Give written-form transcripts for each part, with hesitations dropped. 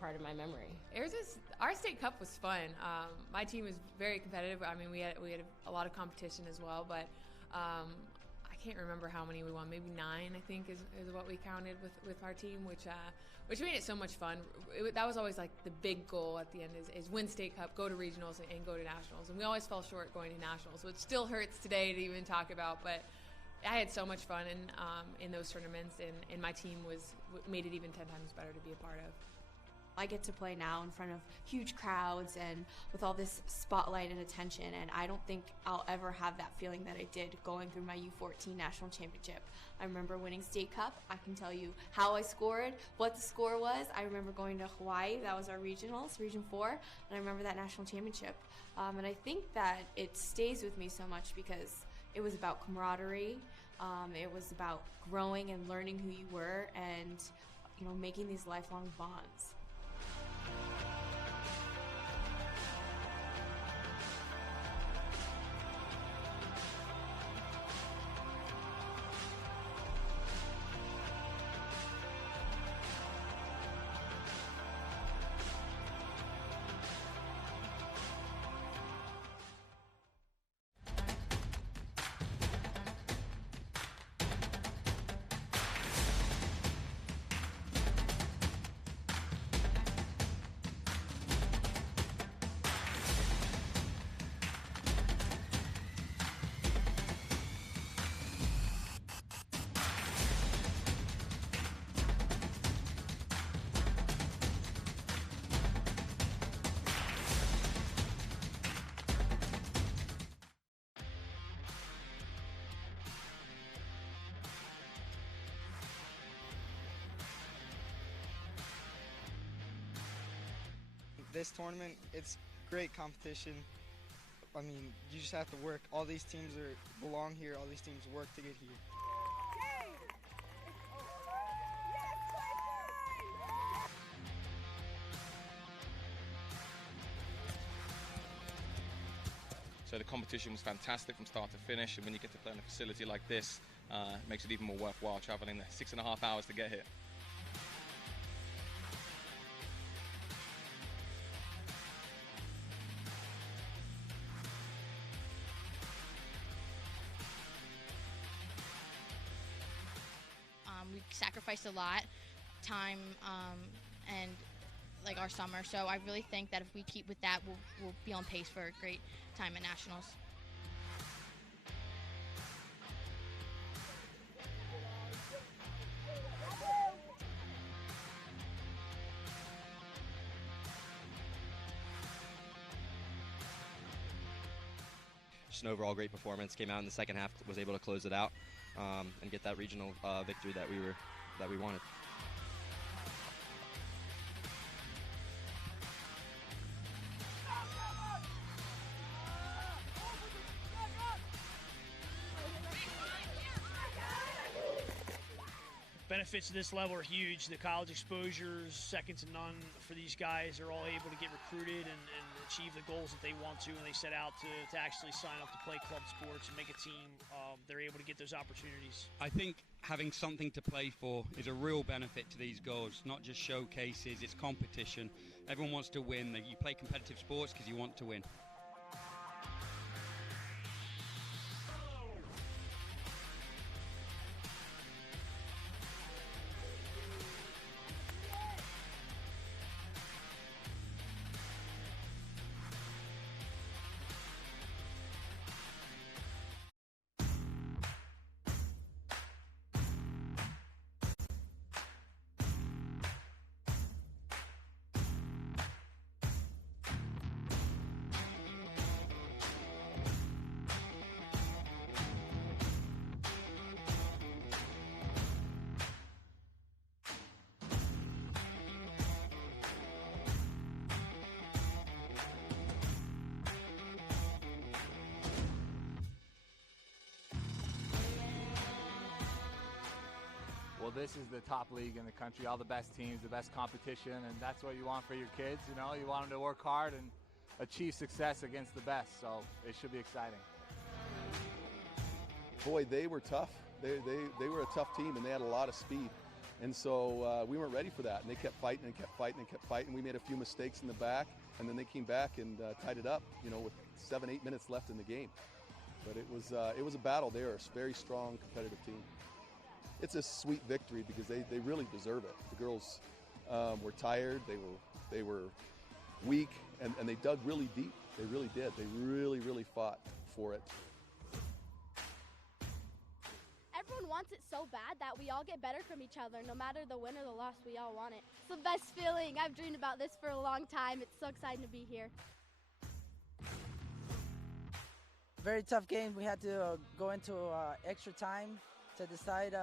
part of my memory. Our state cup was fun. My team was very competitive. I mean, we had a lot of competition as well, but I can't remember how many we won. Maybe 9, I think, is what we counted with our team, which made it so much fun. That was always like the big goal at the end is win state cup, go to regionals, and go to nationals. And we always fell short going to nationals, which still hurts today to even talk about. But I had so much fun in those tournaments, and my team made it even 10 times better to be a part of. I get to play now in front of huge crowds and with all this spotlight and attention, and I don't think I'll ever have that feeling that I did going through my U14 national championship. I remember winning state cup. I can tell you how I scored, what the score was. I remember going to Hawaii. That was our regionals, Region 4, and I remember that national championship. And I think that it stays with me so much because it was about camaraderie. It was about growing and learning who you were and, making these lifelong bonds. This tournament, it's great competition. I mean, you just have to work. All these teams belong here. All these teams work to get here. So the competition was fantastic from start to finish, and when you get to play in a facility like this, it makes it even more worthwhile traveling the 6.5 hours to get here. We sacrificed a lot, time, and our summer. So I really think that if we keep with that, we'll be on pace for a great time at nationals. Just an overall great performance. Came out in the second half, was able to close it out and get that regional victory that we wanted. Benefits of this level are huge. The college exposures, second to none for these guys. They're all able to get recruited and achieve the goals that they want to when they set out to actually sign up to play club sports and make a team. They're able to get those opportunities. I think having something to play for is a real benefit to these goals, not just showcases, it's competition. Everyone wants to win. You play competitive sports because you want to win. Well, this is the top league in the country, all the best teams, the best competition, and that's what you want for your kids. You know, you want them to work hard and achieve success against the best, so it should be exciting. Boy, they were tough. They were a tough team, and they had a lot of speed. And so we weren't ready for that, and they kept fighting and kept fighting and kept fighting. We made a few mistakes in the back, and then they came back and tied it up, with 7-8 minutes left in the game. But it was a battle. They are a very strong, competitive team. It's a sweet victory because they really deserve it. The girls were tired. They were weak, and they dug really deep. They really did. They really, really fought for it. Everyone wants it so bad that we all get better from each other. No matter the win or the loss, we all want it. It's the best feeling. I've dreamed about this for a long time. It's so exciting to be here. Very tough game. We had to go into extra time to decide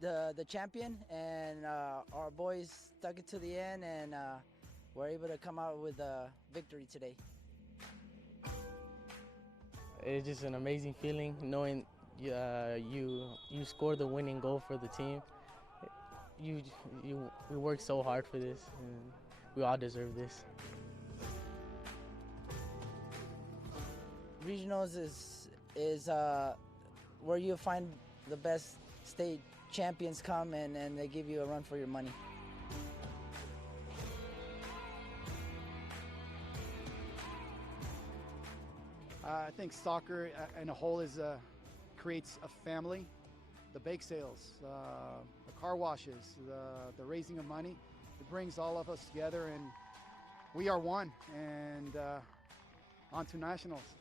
the champion, and our boys stuck it to the end, and were able to come out with a victory today. It's just an amazing feeling knowing you scored the winning goal for the team. We worked so hard for this, and we all deserve this. Regionals is where you find the best state champions come and they give you a run for your money. I think soccer in a whole creates a family. The bake sales, the car washes, the raising of money, it brings all of us together, and we are one, and on to nationals.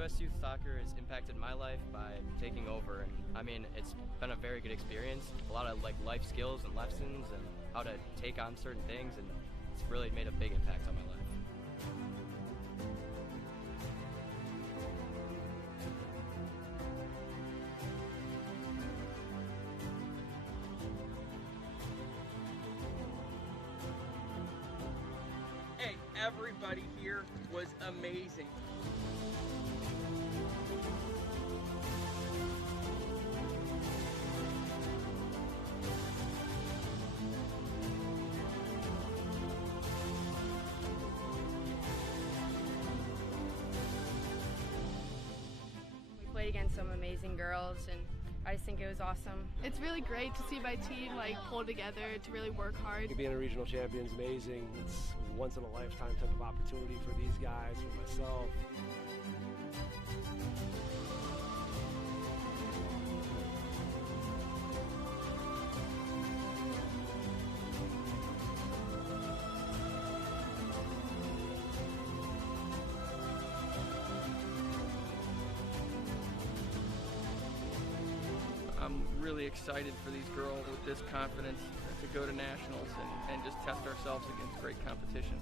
US Youth Soccer has impacted my life by taking over, and I mean, it's been a very good experience. A lot of life skills and lessons and how to take on certain things, and it's really made a big impact on my life. Hey, everybody here was amazing. Played against some amazing girls, and I just think it was awesome. It's really great to see my team pull together to really work hard. Being a regional champion is amazing. It's a once in a lifetime type of opportunity for these guys, for myself. I'm really excited for these girls with this confidence to go to nationals and just test ourselves against great competition.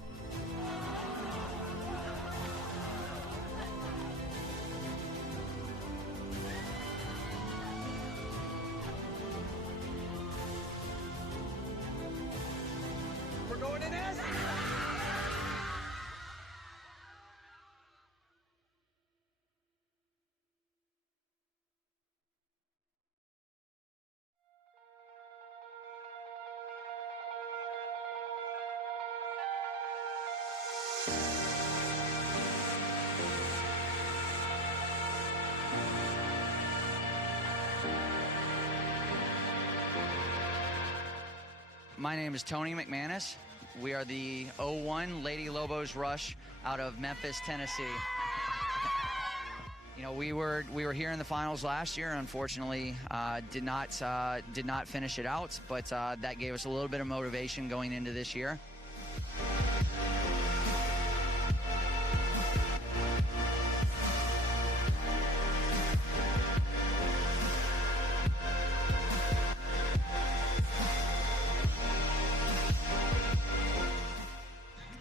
We're going to nationals! My name is Tony McManus. We are the 01 Lady Lobos Rush out of Memphis, Tennessee. You know, we were here in the finals last year. Unfortunately, did not finish it out, but that gave us a little bit of motivation going into this year.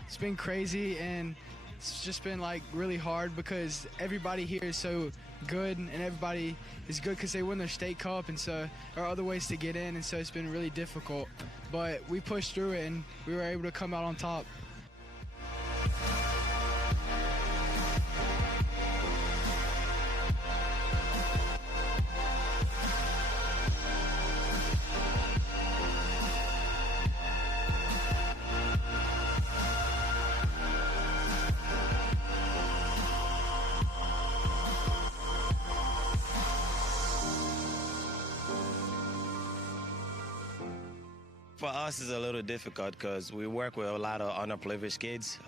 It's been crazy, and It's just been like really hard because everybody here is so good, and everybody is good because they win their state cup, and so there are other ways to get in, and so it's been really difficult. But we pushed through it, and we were able to come out on top. For us, it's a little difficult because we work with a lot of underprivileged kids,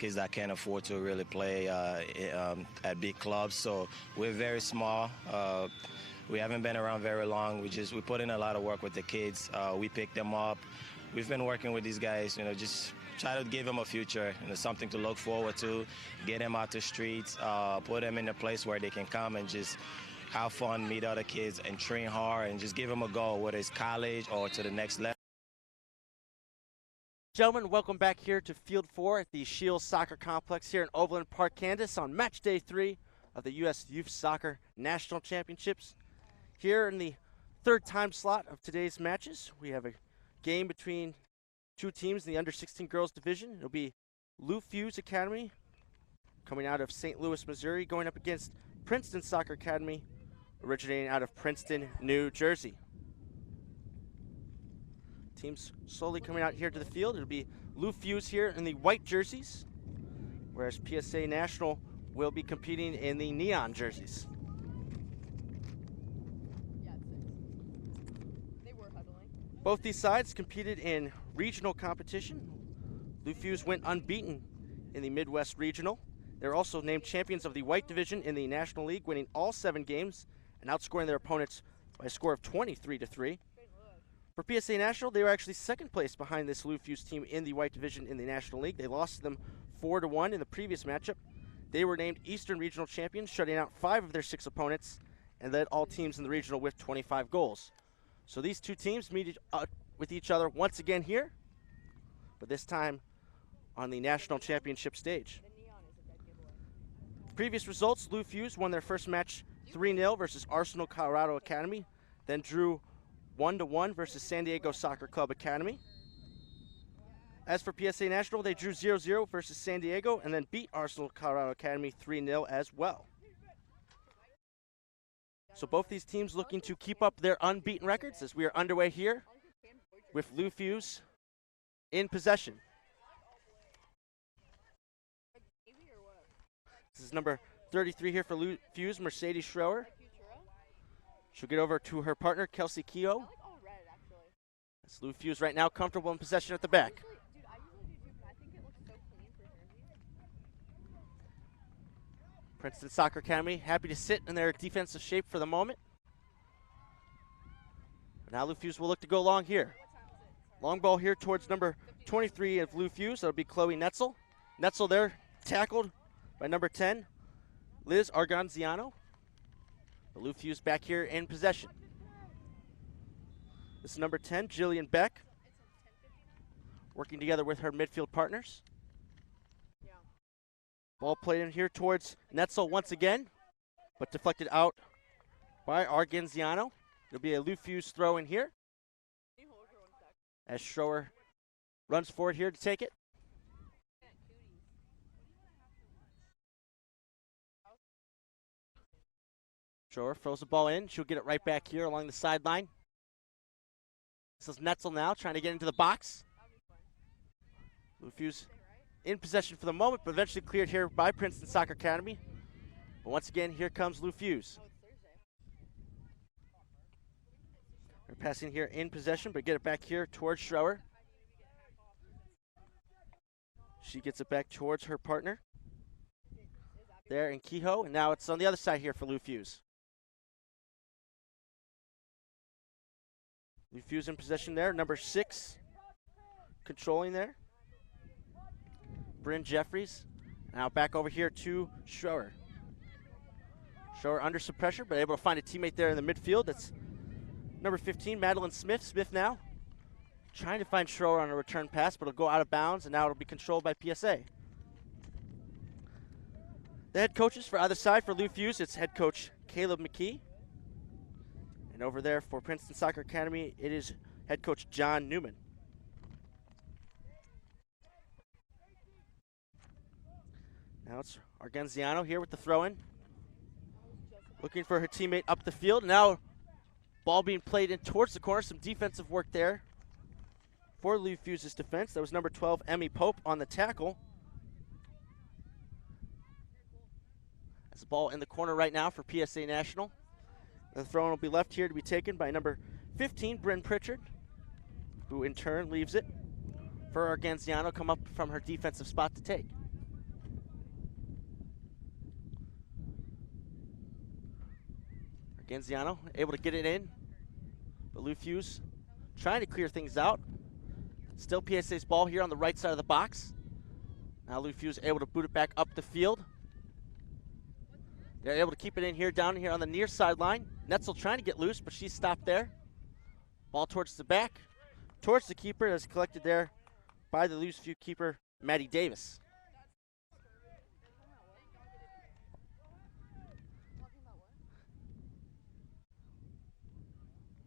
kids that can't afford to really play at big clubs. So we're very small. We haven't been around very long. We put in a lot of work with the kids. We pick them up. We've been working with these guys, just try to give them a future, something to look forward to, get them out the streets, put them in a place where they can come and just have fun, meet other kids, and train hard, and just give them a goal, whether it's college or to the next level. Gentlemen, welcome back here to Field 4 at the Shields Soccer Complex here in Overland Park, Kansas on match day 3 of the U.S. Youth Soccer National Championships. Here in the third time slot of today's matches, we have a game between two teams in the under-16 girls division. It'll be Lou Fusz Academy, coming out of St. Louis, Missouri, going up against Princeton Soccer Academy, originating out of Princeton, New Jersey. Teams slowly coming out here to the field. It'll be Lou Fusz here in the white jerseys, whereas PSA National will be competing in the neon jerseys. Both these sides competed in regional competition. Lou Fusz went unbeaten in the Midwest Regional. They're also named champions of the white division in the National League, winning all 7 games and outscoring their opponents by a score of 23-3. For PSA National, they were actually second place behind this Lou Fusz team in the white division in the National League. They lost to them 4-1 in the previous matchup. They were named Eastern Regional champions, shutting out 5 of their 6 opponents, and led all teams in the regional with 25 goals. So these two teams meet with each other once again here, but this time on the national championship stage. Previous results, Lou Fusz won their first match 3-0 versus Arsenal Colorado Academy, then drew 1-1 versus San Diego Soccer Club Academy. As for PSA National, they drew 0-0 versus San Diego and then beat Arsenal Colorado Academy 3-0 as well. So both these teams looking to keep up their unbeaten records as we are underway here with Lou Fusz in possession. This is number 33 here for Lou Fusz, Mercedes Schroer. She'll get over to her partner, Kelsey Keogh. That's Lou Fusz right now comfortable in possession at the back. Princeton Soccer Academy happy to sit in their defensive shape for the moment. But now Lou Fusz will look to go long here. Long ball here towards number 23 of Lou Fusz. That'll be Chloe Netzel. Netzel there tackled by number 10, Liz Arganziano. But Lou Fusz back here in possession. This is number 10, Jillian Beck, working together with her midfield partners. Ball played in here towards Netzel once again, but deflected out by Arganziano. It'll be a Lou Fusz throw in here as Schroer runs forward here to take it. Schroer throws the ball in. She'll get it right back here along the sideline. This is Netzel now trying to get into the box. Lou Fusz in possession for the moment, but eventually cleared here by Princeton Soccer Academy. But once again, here comes Lou Fusz. They're passing here in possession, but get it back here towards Schroer. She gets it back towards her partner there in Kehoe, and now it's on the other side here for Lou Fusz. Lou Fusz in possession there, number 6 controlling there. Bryn Jeffries. Now back over here to Schroer. Schroer under some pressure, but able to find a teammate there in the midfield. That's number 15, Madeline Smith. Smith now trying to find Schroer on a return pass, but it'll go out of bounds, and now it'll be controlled by PSA. The head coaches for either side for Lou Fusz, it's head coach Caleb McKee. And over there for Princeton Soccer Academy, it is head coach John Newman. Now it's Argenziano here with the throw-in. Looking for her teammate up the field. Now ball being played in towards the corner. Some defensive work there for Lou Fusz's defense. That was number 12, Emmy Pope, on the tackle. There's a ball in the corner right now for PSA National. The throw-in will be left here to be taken by number 15, Bryn Pritchard, who in turn leaves it for Argenziano, come up from her defensive spot to take. Argenziano able to get it in, but Lou Fusz trying to clear things out. Still PSA's ball here on the right side of the box. Now Lou Fusz able to boot it back up the field. They're able to keep it in here, down here on the near sideline. Netzel trying to get loose, but she's stopped there. Ball towards the back, towards the keeper, as collected there by the Lou Fusz keeper, Maddie Davis.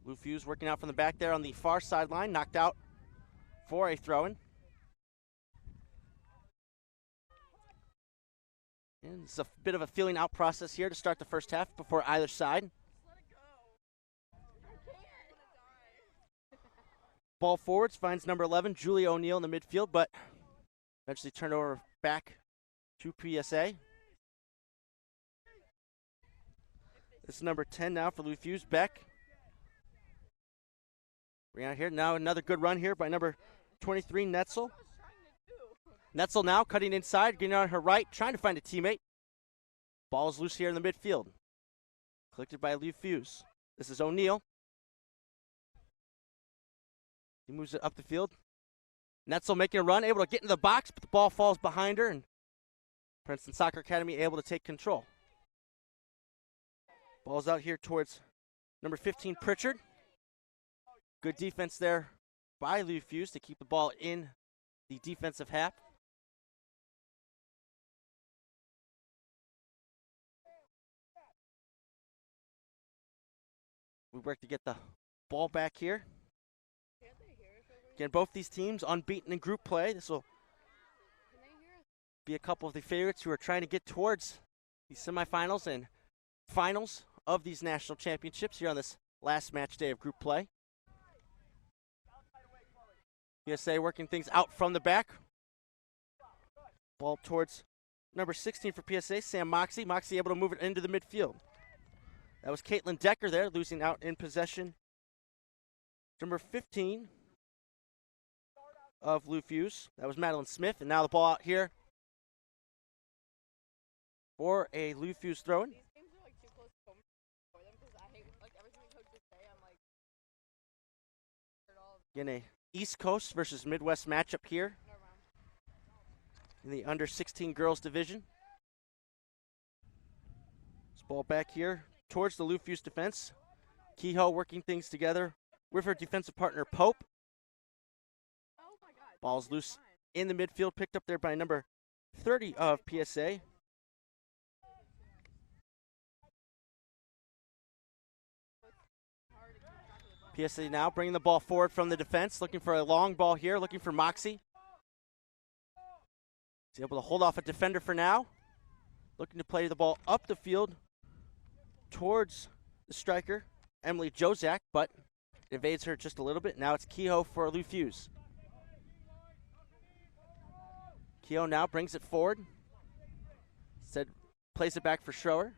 Lou Fusz working out from the back there on the far sideline, knocked out for a throw-in. And it's a bit of a feeling out process here to start the first half before either side. Ball forwards, finds number 11, Julia O'Neill in the midfield, but eventually turned over back to PSA. This is number 10 now for Lou Fusz, Beck. Bring out here, now another good run here by number 23, Netzel. Netzel now cutting inside, getting on her right, trying to find a teammate. Ball is loose here in the midfield. Collected by Lou Fusz. This is O'Neill. He moves it up the field. Netzel making a run, able to get into the box, but the ball falls behind her, and Princeton Soccer Academy able to take control. Ball's out here towards number 15, Pritchard. Good defense there by Lou Fusz to keep the ball in the defensive half. We work to get the ball back here. Again, both these teams unbeaten in group play. This will be a couple of the favorites who are trying to get towards the semifinals and finals of these national championships here on this last match day of group play. PSA working things out from the back. Ball towards number 16 for PSA, Sam Moxie. Moxie able to move it into the midfield. That was Caitlin Decker there, losing out in possession. Number 15 of Lou Fusz. That was Madeline Smith, and now the ball out here for a Lou Fusz throw-in. Again, a East Coast versus Midwest matchup here in the under 16 girls division. This ball back here towards the Lou Fusz defense. Kehoe working things together with her defensive partner Pope. Ball's loose in the midfield, picked up there by number 30 of PSA. PSA now bringing the ball forward from the defense, looking for a long ball here, looking for Moxie. He's able to hold off a defender for now. Looking to play the ball up the field towards the striker, Emily Jozak, but it evades her just a little bit. Now it's Kehoe for Lou Fusz. Kehoe now brings it forward. Instead, plays it back for Schroer.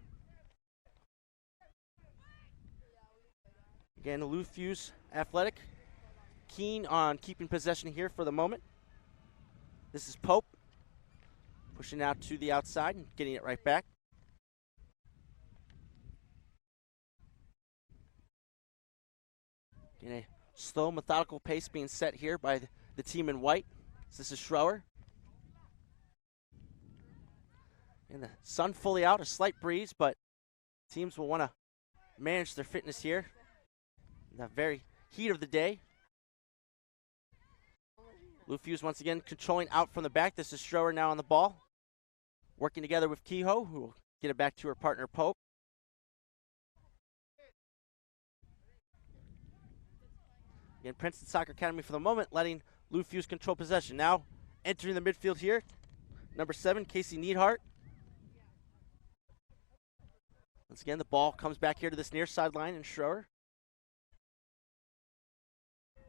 Again, Lou Fusz athletic, keen on keeping possession here for the moment. This is Pope, pushing out to the outside and getting it right back. Again, a slow, methodical pace being set here by the team in white. This is Schroer. And the sun fully out, a slight breeze, but teams will want to manage their fitness here in the very heat of the day. Lou Fusz once again controlling out from the back. This is Schroer now on the ball. working together with Kehoe, who will get it back to her partner, Pope. Again, Princeton Soccer Academy for the moment, letting Lou Fusz control possession. Now entering the midfield here, number 7, Casey Neidhart. Once again, the ball comes back here to this near sideline and Schroer.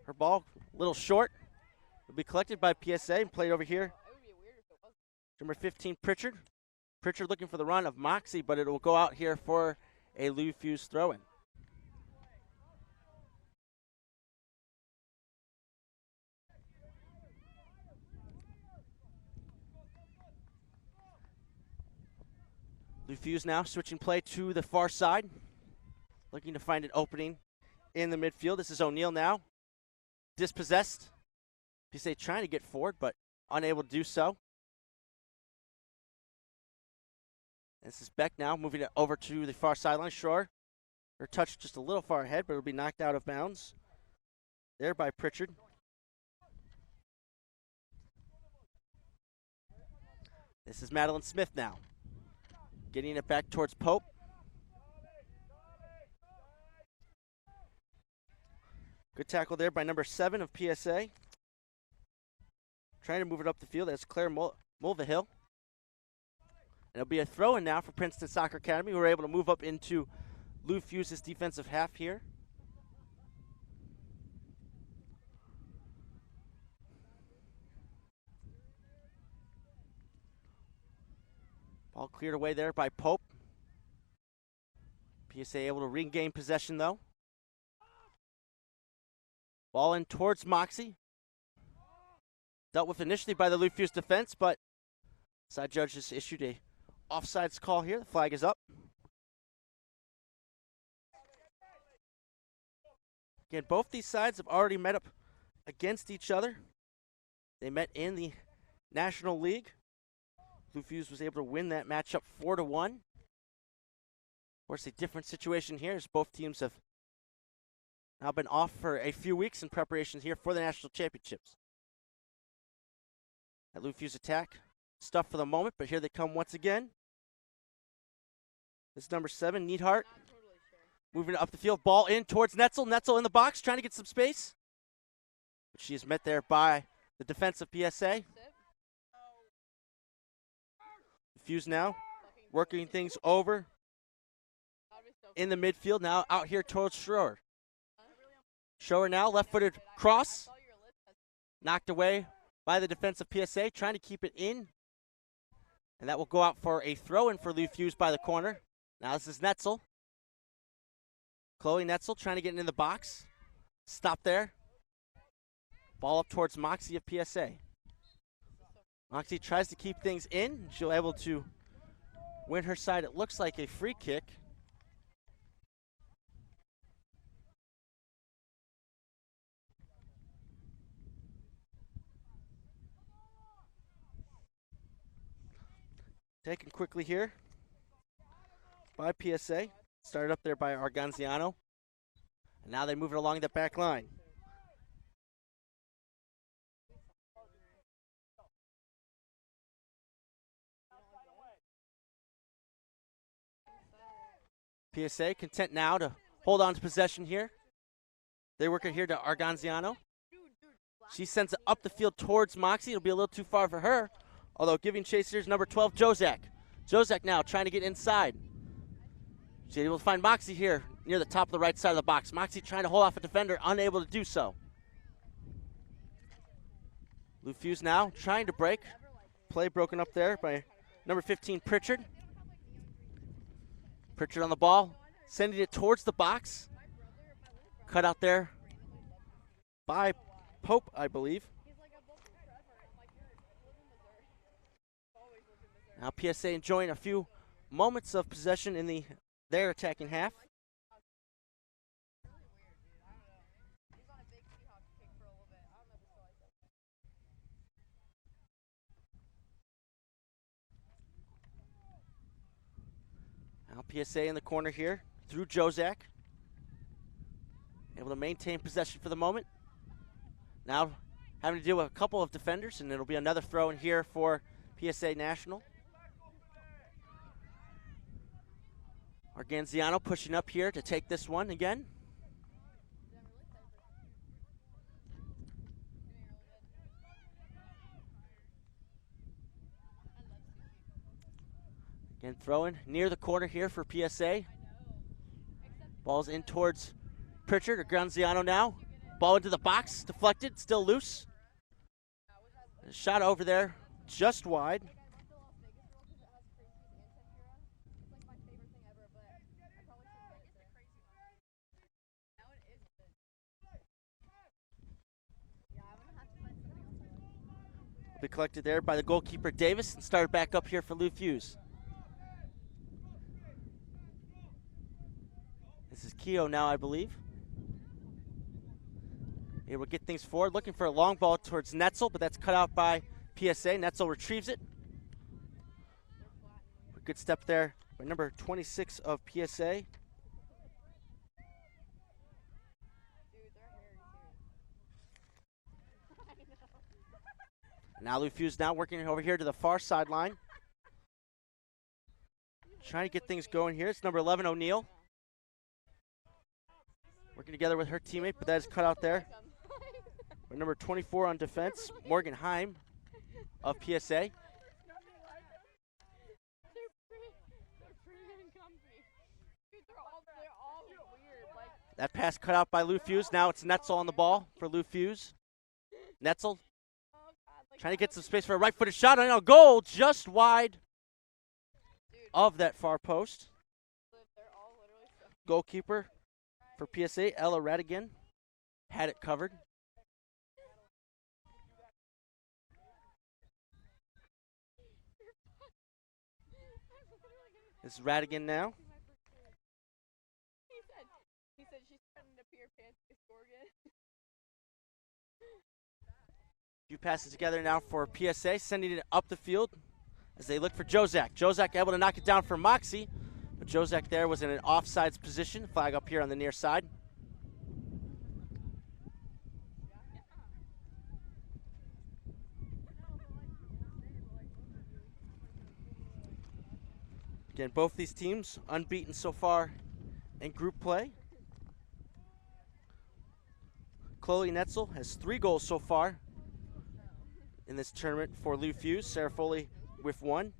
Her ball, a little short, will be collected by PSA and played over here. Number 15, Pritchard. Pritchard looking for the run of Moxie, but it will go out here for a Lou Fusz throw-in. Lou Fusz now switching play to the far side, looking to find an opening in the midfield. This is O'Neal now, dispossessed. PSA trying to get forward, but unable to do so. This is Beck now, moving it over to the far sideline. Schroer, her touch just a little far ahead, but it'll be knocked out of bounds there by Pritchard. This is Madeline Smith now, getting it back towards Pope. Good tackle there by number 7 of PSA. Trying to move it up the field. That's Claire Mulvihill. And it'll be a throw-in now for Princeton Soccer Academy, who are able to move up into Lou Fusz's defensive half here. Ball cleared away there by Pope. PSA able to regain possession, though. Ball in towards Moxie. Dealt with initially by the Lou Fusz defense, but side judge has issued a offsides call here. The flag is up. Again, both these sides have already met up against each other. They met in the National League. Lou Fusz was able to win that matchup 4-1. Of course, a different situation here as both teams have now been off for a few weeks in preparation here for the national championships. That Lou Fusz attack, stuff for the moment, but here they come once again. This is number 7, Neidhart, moving up the field, ball in towards Netzel. Netzel in the box, trying to get some space. But she is met there by the defensive PSA. Fusz now working things over in the midfield, now out here towards Schroer. Schroer now, left-footed cross, knocked away by the defensive PSA, trying to keep it in. And that will go out for a throw-in for Lou Fusz by the corner. Now this is Netzel. Chloe Netzel trying to get in the box. Stop there. Ball up towards Moxie of PSA. Moxie tries to keep things in. She'll be able to win her side. It looks like a free kick. Taken quickly here by PSA. Started up there by Arganziano. And now they move it along the back line. PSA content now to hold on to possession here. They work it here to Arganziano. She sends it up the field towards Moxie. It'll be a little too far for her. Although giving chase here is number 12, Jozak. Jozak now trying to get inside. She's able to find Moxie here near the top of the right side of the box. Moxie trying to hold off a defender, unable to do so. Lou Fusz now trying to break. Play broken up there by number 15, Pritchard. Pritchard on the ball, sending it towards the box. Cut out there by Pope, I believe. Now PSA enjoying a few moments of possession in their attacking half. Now PSA in the corner here through Jozak. Able to maintain possession for the moment. Now having to deal with a couple of defenders, and it'll be another throw in here for PSA National. Arganziano pushing up here to take this one again. Again, throwing near the corner here for PSA. Ball's in towards Pritchard. Arganziano now. Ball into the box, deflected, still loose. A shot over there, just wide. Be collected there by the goalkeeper Davis and started back up here for Lou Fusz. This is Keogh now, I believe. Here we'll get things forward, looking for a long ball towards Netzel, but that's cut out by PSA. Netzel retrieves it. A good step there by number 26 of PSA. Now Lou Fusz now working over here to the far sideline. Trying to get things going here. It's number 11, O'Neill. Working together with her teammate, but that is cut out there. By number 24 on defense, Morgan Heim of PSA. That pass cut out by Lou Fusz. Now it's Netzel on the ball for Lou Fusz. Netzel trying to get some space for a right-footed shot. And a goal just wide of that far post. Goalkeeper for PSA, Ella Radigan, had it covered. This is Radigan now. He said she's starting to pee her pants to score again. Few passes together now for PSA, sending it up the field as they look for Jozak. Jozak able to knock it down for Moxie, but Jozak there was in an offsides position. Flag up here on the near side. Again, both these teams unbeaten so far in group play. Chloe Netzel has 3 goals so far in this tournament for Lou Fusz. Sarah Foley with 1.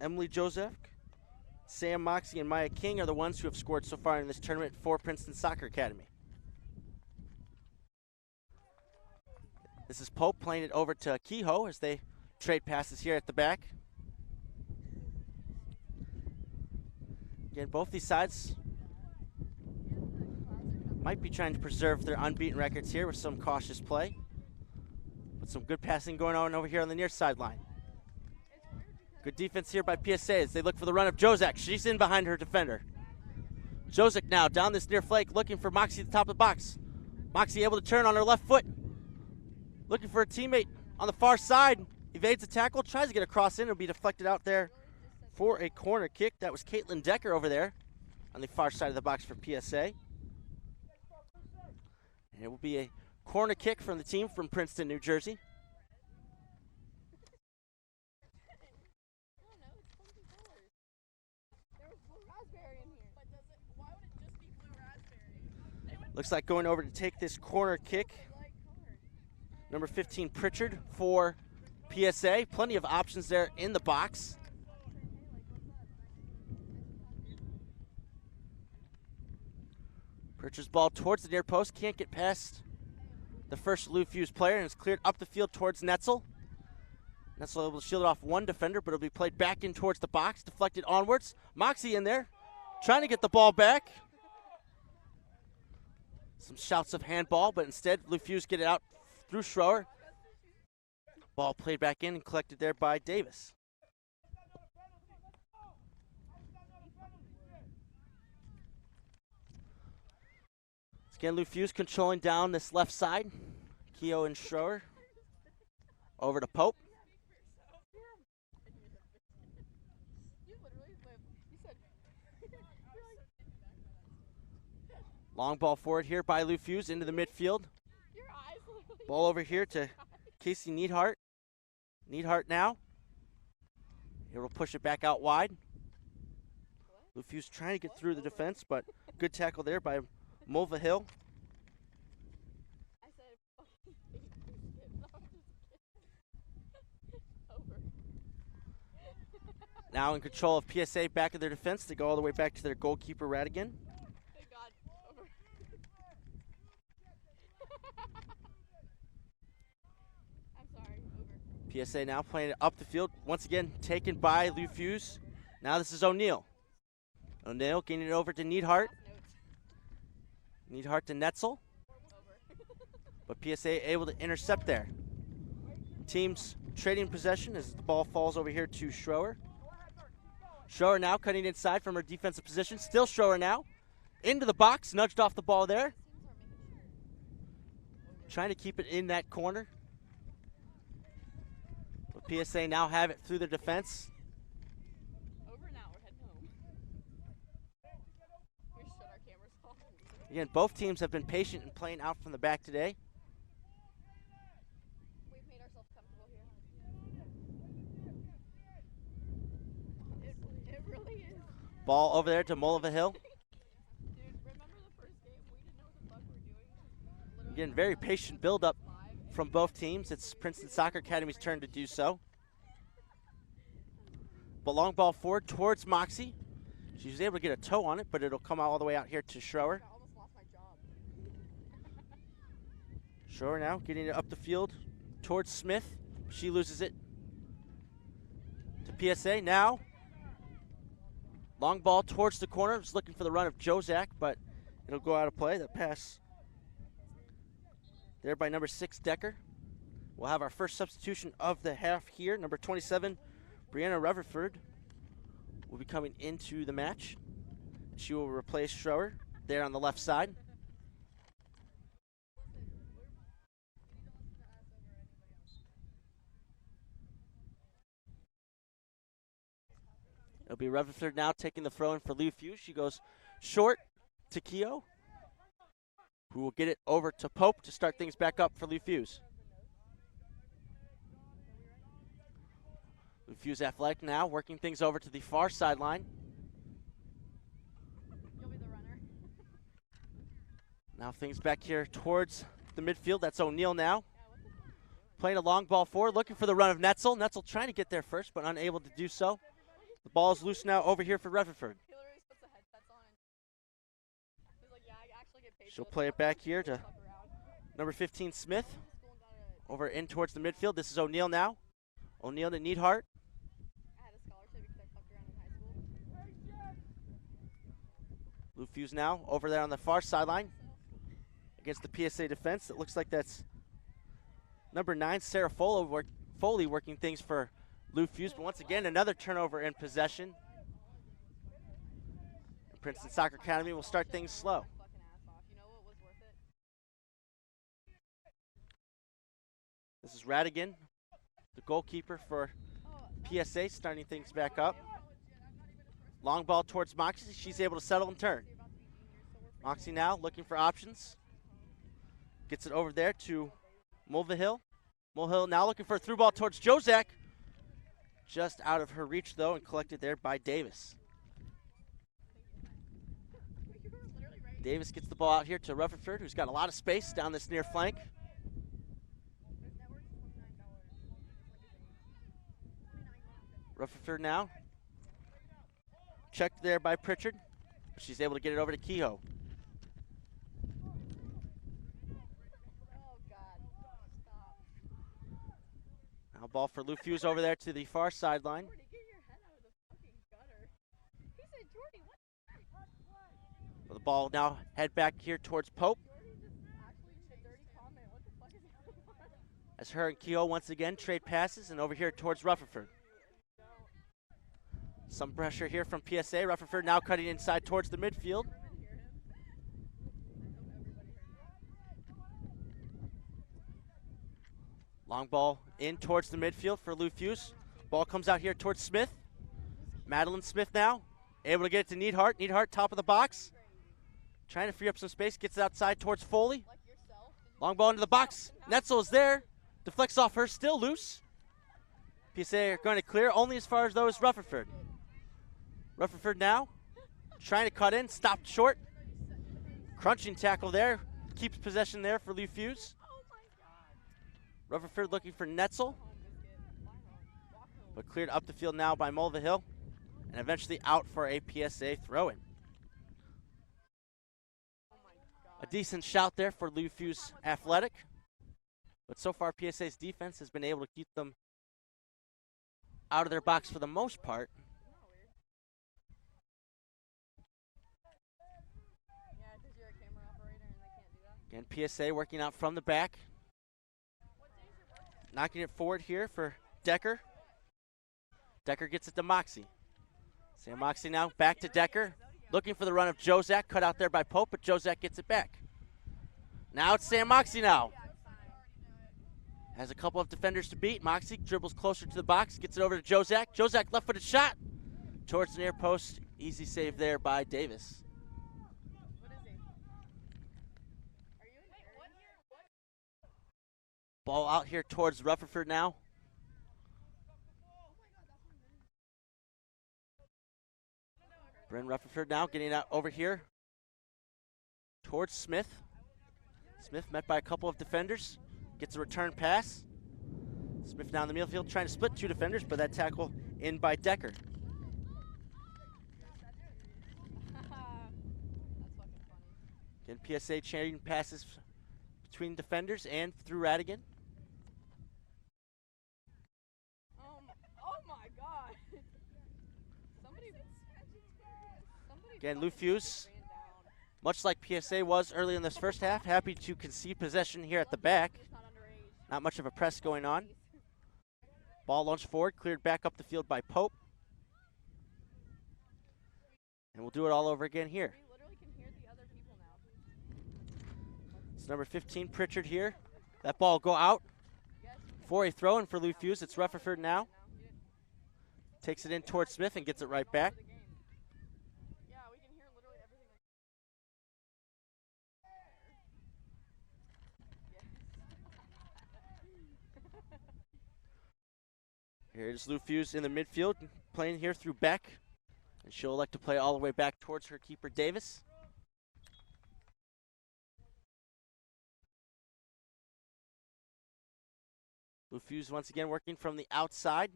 Emily Joseph, Sam Moxie, and Maya King are the ones who have scored so far in this tournament for Princeton Soccer Academy. This is Pope playing it over to Kehoe as they trade passes here at the back. Again, both these sides might be trying to preserve their unbeaten records here with some cautious play. But some good passing going on over here on the near sideline. Good defense here by PSA as they look for the run of Jozak. She's in behind her defender. Jozak now down this near flank looking for Moxie at the top of the box. Moxie able to turn on her left foot. Looking for a teammate on the far side. Evades the tackle, tries to get a cross in. It'll be deflected out there for a corner kick. That was Caitlin Decker over there on the far side of the box for PSA. And it will be a corner kick from the team from Princeton, New Jersey. Looks like going over to take this corner kick. Number 15, Pritchard for PSA. Plenty of options there in the box. Pritchard's ball towards the near post. Can't get past the first Lou Fusz player, and it's cleared up the field towards Netzel. Netzel able to shield it off one defender, but it'll be played back in towards the box, deflected onwards. Moxie in there, trying to get the ball back. Some shouts of handball, but instead Lou Fusz get it out through Schroer. Ball played back in and collected there by Davis. Again, Lou Fusz controlling down this left side. Keogh and Schroer. Over to Pope. Long ball forward here by Lou Fusz into the midfield. Ball over here to Casey Neidhart. Neidhart now. Here will push it back out wide. Lufuse trying to get through the defense, but good tackle there by Mulva Hill. Now in control of PSA back of their defense. They go all the way back to their goalkeeper, Radigan. Thank God. Over. I'm sorry. Over. PSA now playing it up the field. Once again, taken by Lufuse. Now this is O'Neill. O'Neill getting it over to Neidhart. Neidhart to Netzel. But PSA able to intercept there. Teams trading possession as the ball falls over here to Schroer. Schroer now cutting inside from her defensive position. Still Schroer now. Into the box, nudged off the ball there. Trying to keep it in that corner. But PSA now have it through the defense. Over now, we're heading home. We shut our cameras off. Again, both teams have been patient in playing out from the back today. We've made ourselves comfortable here. It really is. Ball over there to Mulva Hill. Dude, remember the first game? We didn't know what the fuck we were doing. Again, very patient build-up from both teams. It's Princeton Soccer Academy's turn to do so. But long ball forward towards Moxie. She was able to get a toe on it, but it'll come all the way out here to Schroer. I almost lost my job. Schroer now getting it up the field towards Smith. She loses it to PSA. Now, long ball towards the corner. Just looking for the run of Jozak, but it'll go out of play. That pass there by number 6, Decker. We'll have our first substitution of the half here. Number 27, Brianna Rutherford, will be coming into the match. She will replace Schroer there on the left side. It'll be Rutherford now taking the throw in for Lufuse. She goes short to Keogh, who will get it over to Pope to start things back up for Lufuse. Lufuse athletic now, working things over to the far sideline. You'll be the runner. Now things back here towards the midfield. That's O'Neill now. Playing a long ball forward, looking for the run of Netzel. Netzel trying to get there first, but unable to do so. The ball is loose now over here for Rutherford. He literally puts the headsets on and he's like, yeah, I actually get paid. She'll play it back here to number 15, Smith. Over in towards the midfield. This is O'Neill now. O'Neill to Neidhart. I had a scholarship because I fucked around in high school. Lufuse now over there on the far sideline against the PSA defense. It looks like that's number 9, Sarah Foley working things for Lufuse, but once again, another turnover in possession. And Princeton Soccer Academy will start things slow. This is Radigan, the goalkeeper for PSA, starting things back up. Long ball towards Moxie. She's able to settle and turn. Moxie now looking for options. Gets it over there to Mulva Hill. Mulva Hill now looking for a through ball towards Jozak. Just out of her reach, though, and collected there by Davis. Davis gets the ball out here to Rutherford, who's got a lot of space down this near flank. Rutherford now. Checked there by Pritchard. She's able to get it over to Kehoe. Now ball for Lufuse over there to the far sideline. The ball now head back here towards Pope. As her and Keogh once again trade passes, and over here towards Rutherford. Some pressure here from PSA. Rutherford now cutting inside towards the midfield. Long ball in towards the midfield for Lufuse. Ball comes out here towards Smith. Madeline Smith now able to get it to Neidhart. Neidhart top of the box. Trying to free up some space. Gets it outside towards Foley. Long ball into the box. Netzel is there. Deflects off her. Still loose. PSA are going to clear only as far as those Rutherford. Rutherford now trying to cut in, stopped short. Crunching tackle there, keeps possession there for Lou Fusz. Rutherford looking for Netzel, but cleared up the field now by Mulvihill, and eventually out for a PSA throw-in. A decent shout there for Lou Fusz Athletic, but so far PSA's defense has been able to keep them out of their box for the most part. Again, PSA working out from the back. Knocking it forward here for Decker. Decker gets it to Moxie. Sam Moxie now back to Decker. Looking for the run of Jozak, cut out there by Pope, but Jozak gets it back. Now it's Sam Moxie now. Has a couple of defenders to beat. Moxie dribbles closer to the box, gets it over to Jozak. Jozak left-footed shot towards the near post. Easy save there by Davis. Ball out here towards Rutherford now. Bryn Rutherford now getting out over here towards Smith. Smith met by a couple of defenders. Gets a return pass. Smith down the midfield trying to split two defenders, but that tackle in by Decker. Again, PSA chaining passes between defenders and through Radigan. Oh my God. Again, Lou Fusz, much like PSA was early in this first half, happy to concede possession here at the back. Not much of a press going on. Ball launched forward, cleared back up the field by Pope. And we'll do it all over again here. It's number 15, Pritchard here. That ball will go out for a throw-in for Lou Fusz. It's Rutherford now. Takes it in towards Smith and gets it right back. Here's Lou Fusz in the midfield, playing here through Beck. And she'll elect to play all the way back towards her keeper, Davis. Lou Fusz once again working from the outside.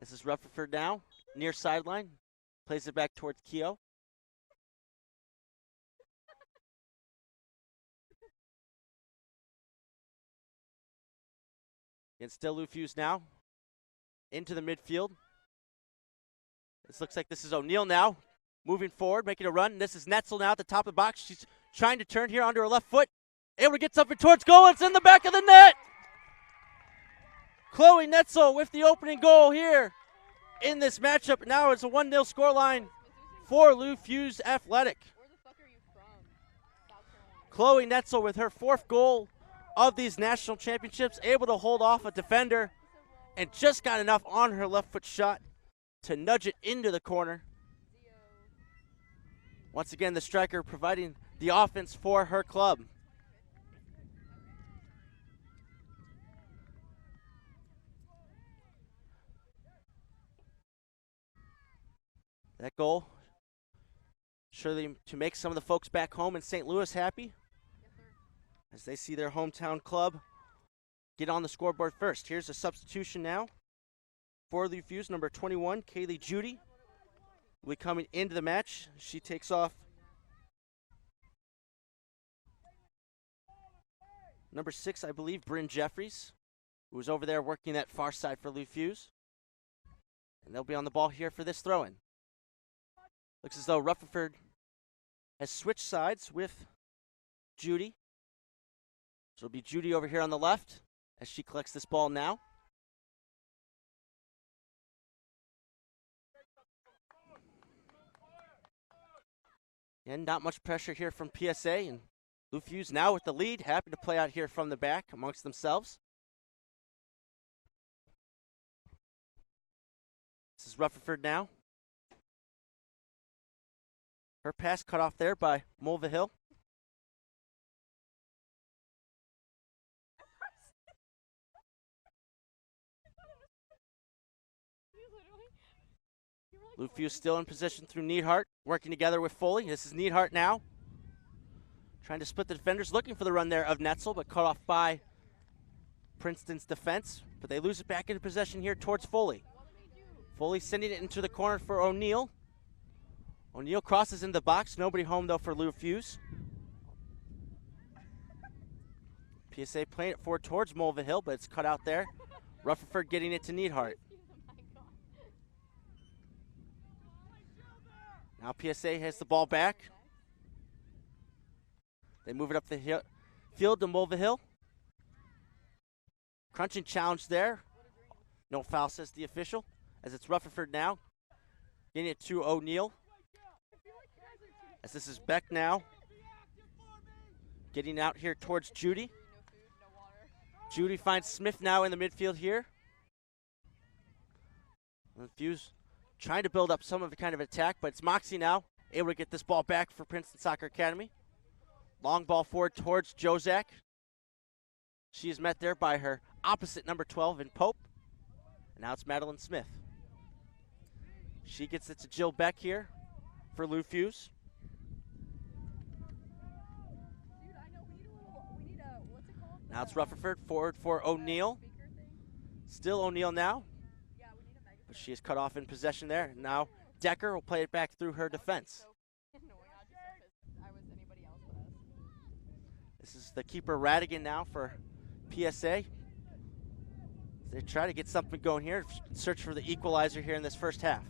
This is Rutherford now, near sideline. Plays it back towards Keogh. And still Lou Fusz now into the midfield. This looks like this is O'Neal now, moving forward, making a run. This is Netzel now at the top of the box. She's trying to turn here under her left foot. Able to get something towards goal. It's in the back of the net. Chloe Netzel with the opening goal here in this matchup. Now it's a 1-0 scoreline for Lou Fusz Athletic. Chloe Netzel with her 4th goal of these national championships, able to hold off a defender and just got enough on her left foot shot to nudge it into the corner. Once again, the striker providing the offense for her club. That goal surely to make some of the folks back home in St. Louis happy, as they see their hometown club get on the scoreboard first. Here's a substitution now for Lou Fusz. Number 21, Kaylee Judy, will be coming into the match. She takes off number 6, I believe, Bryn Jeffries, who was over there working that far side for Lou Fusz. And they'll be on the ball here for this throw-in. Looks as though Rutherford has switched sides with Judy. So it'll be Judy over here on the left as she collects this ball now. And not much pressure here from PSA, and Lou Fusz now with the lead, happy to play out here from the back amongst themselves. This is Rutherford now. Her pass cut off there by Mulvihill. Lou Fusz still in position through Neidhart, working together with Foley. This is Neidhart now. Trying to split the defenders, looking for the run there of Netzel, but cut off by Princeton's defense. But they lose it back into possession here towards Foley. Foley sending it into the corner for O'Neal. O'Neal crosses in the box. Nobody home, though, for Lou Fusz. PSA playing it forward towards Mulvihill, but it's cut out there. Rutherford getting it to Neidhart. Now PSA has the ball back. They move it up the field to Mulvihill. Crunching challenge there. No foul, says the official, as it's Rutherford now. Getting it to O'Neal. As this is Beck now. Getting out here towards Judy. Judy finds Smith now in the midfield here. Fusz trying to build up some of the kind of attack, but it's Moxie now able to get this ball back for Princeton Soccer Academy. Long ball forward towards Jozak. She is met there by her opposite number 12 in Pope. And now it's Madeline Smith. She gets it to Jill Beck here for Lou Fusz. Now it's Rutherford forward for O'Neal. Still O'Neal now. But she is cut off in possession there. Now Decker will play it back through her defense. This is the keeper Radigan now for PSA. They try to get something going here, search for the equalizer here in this first half.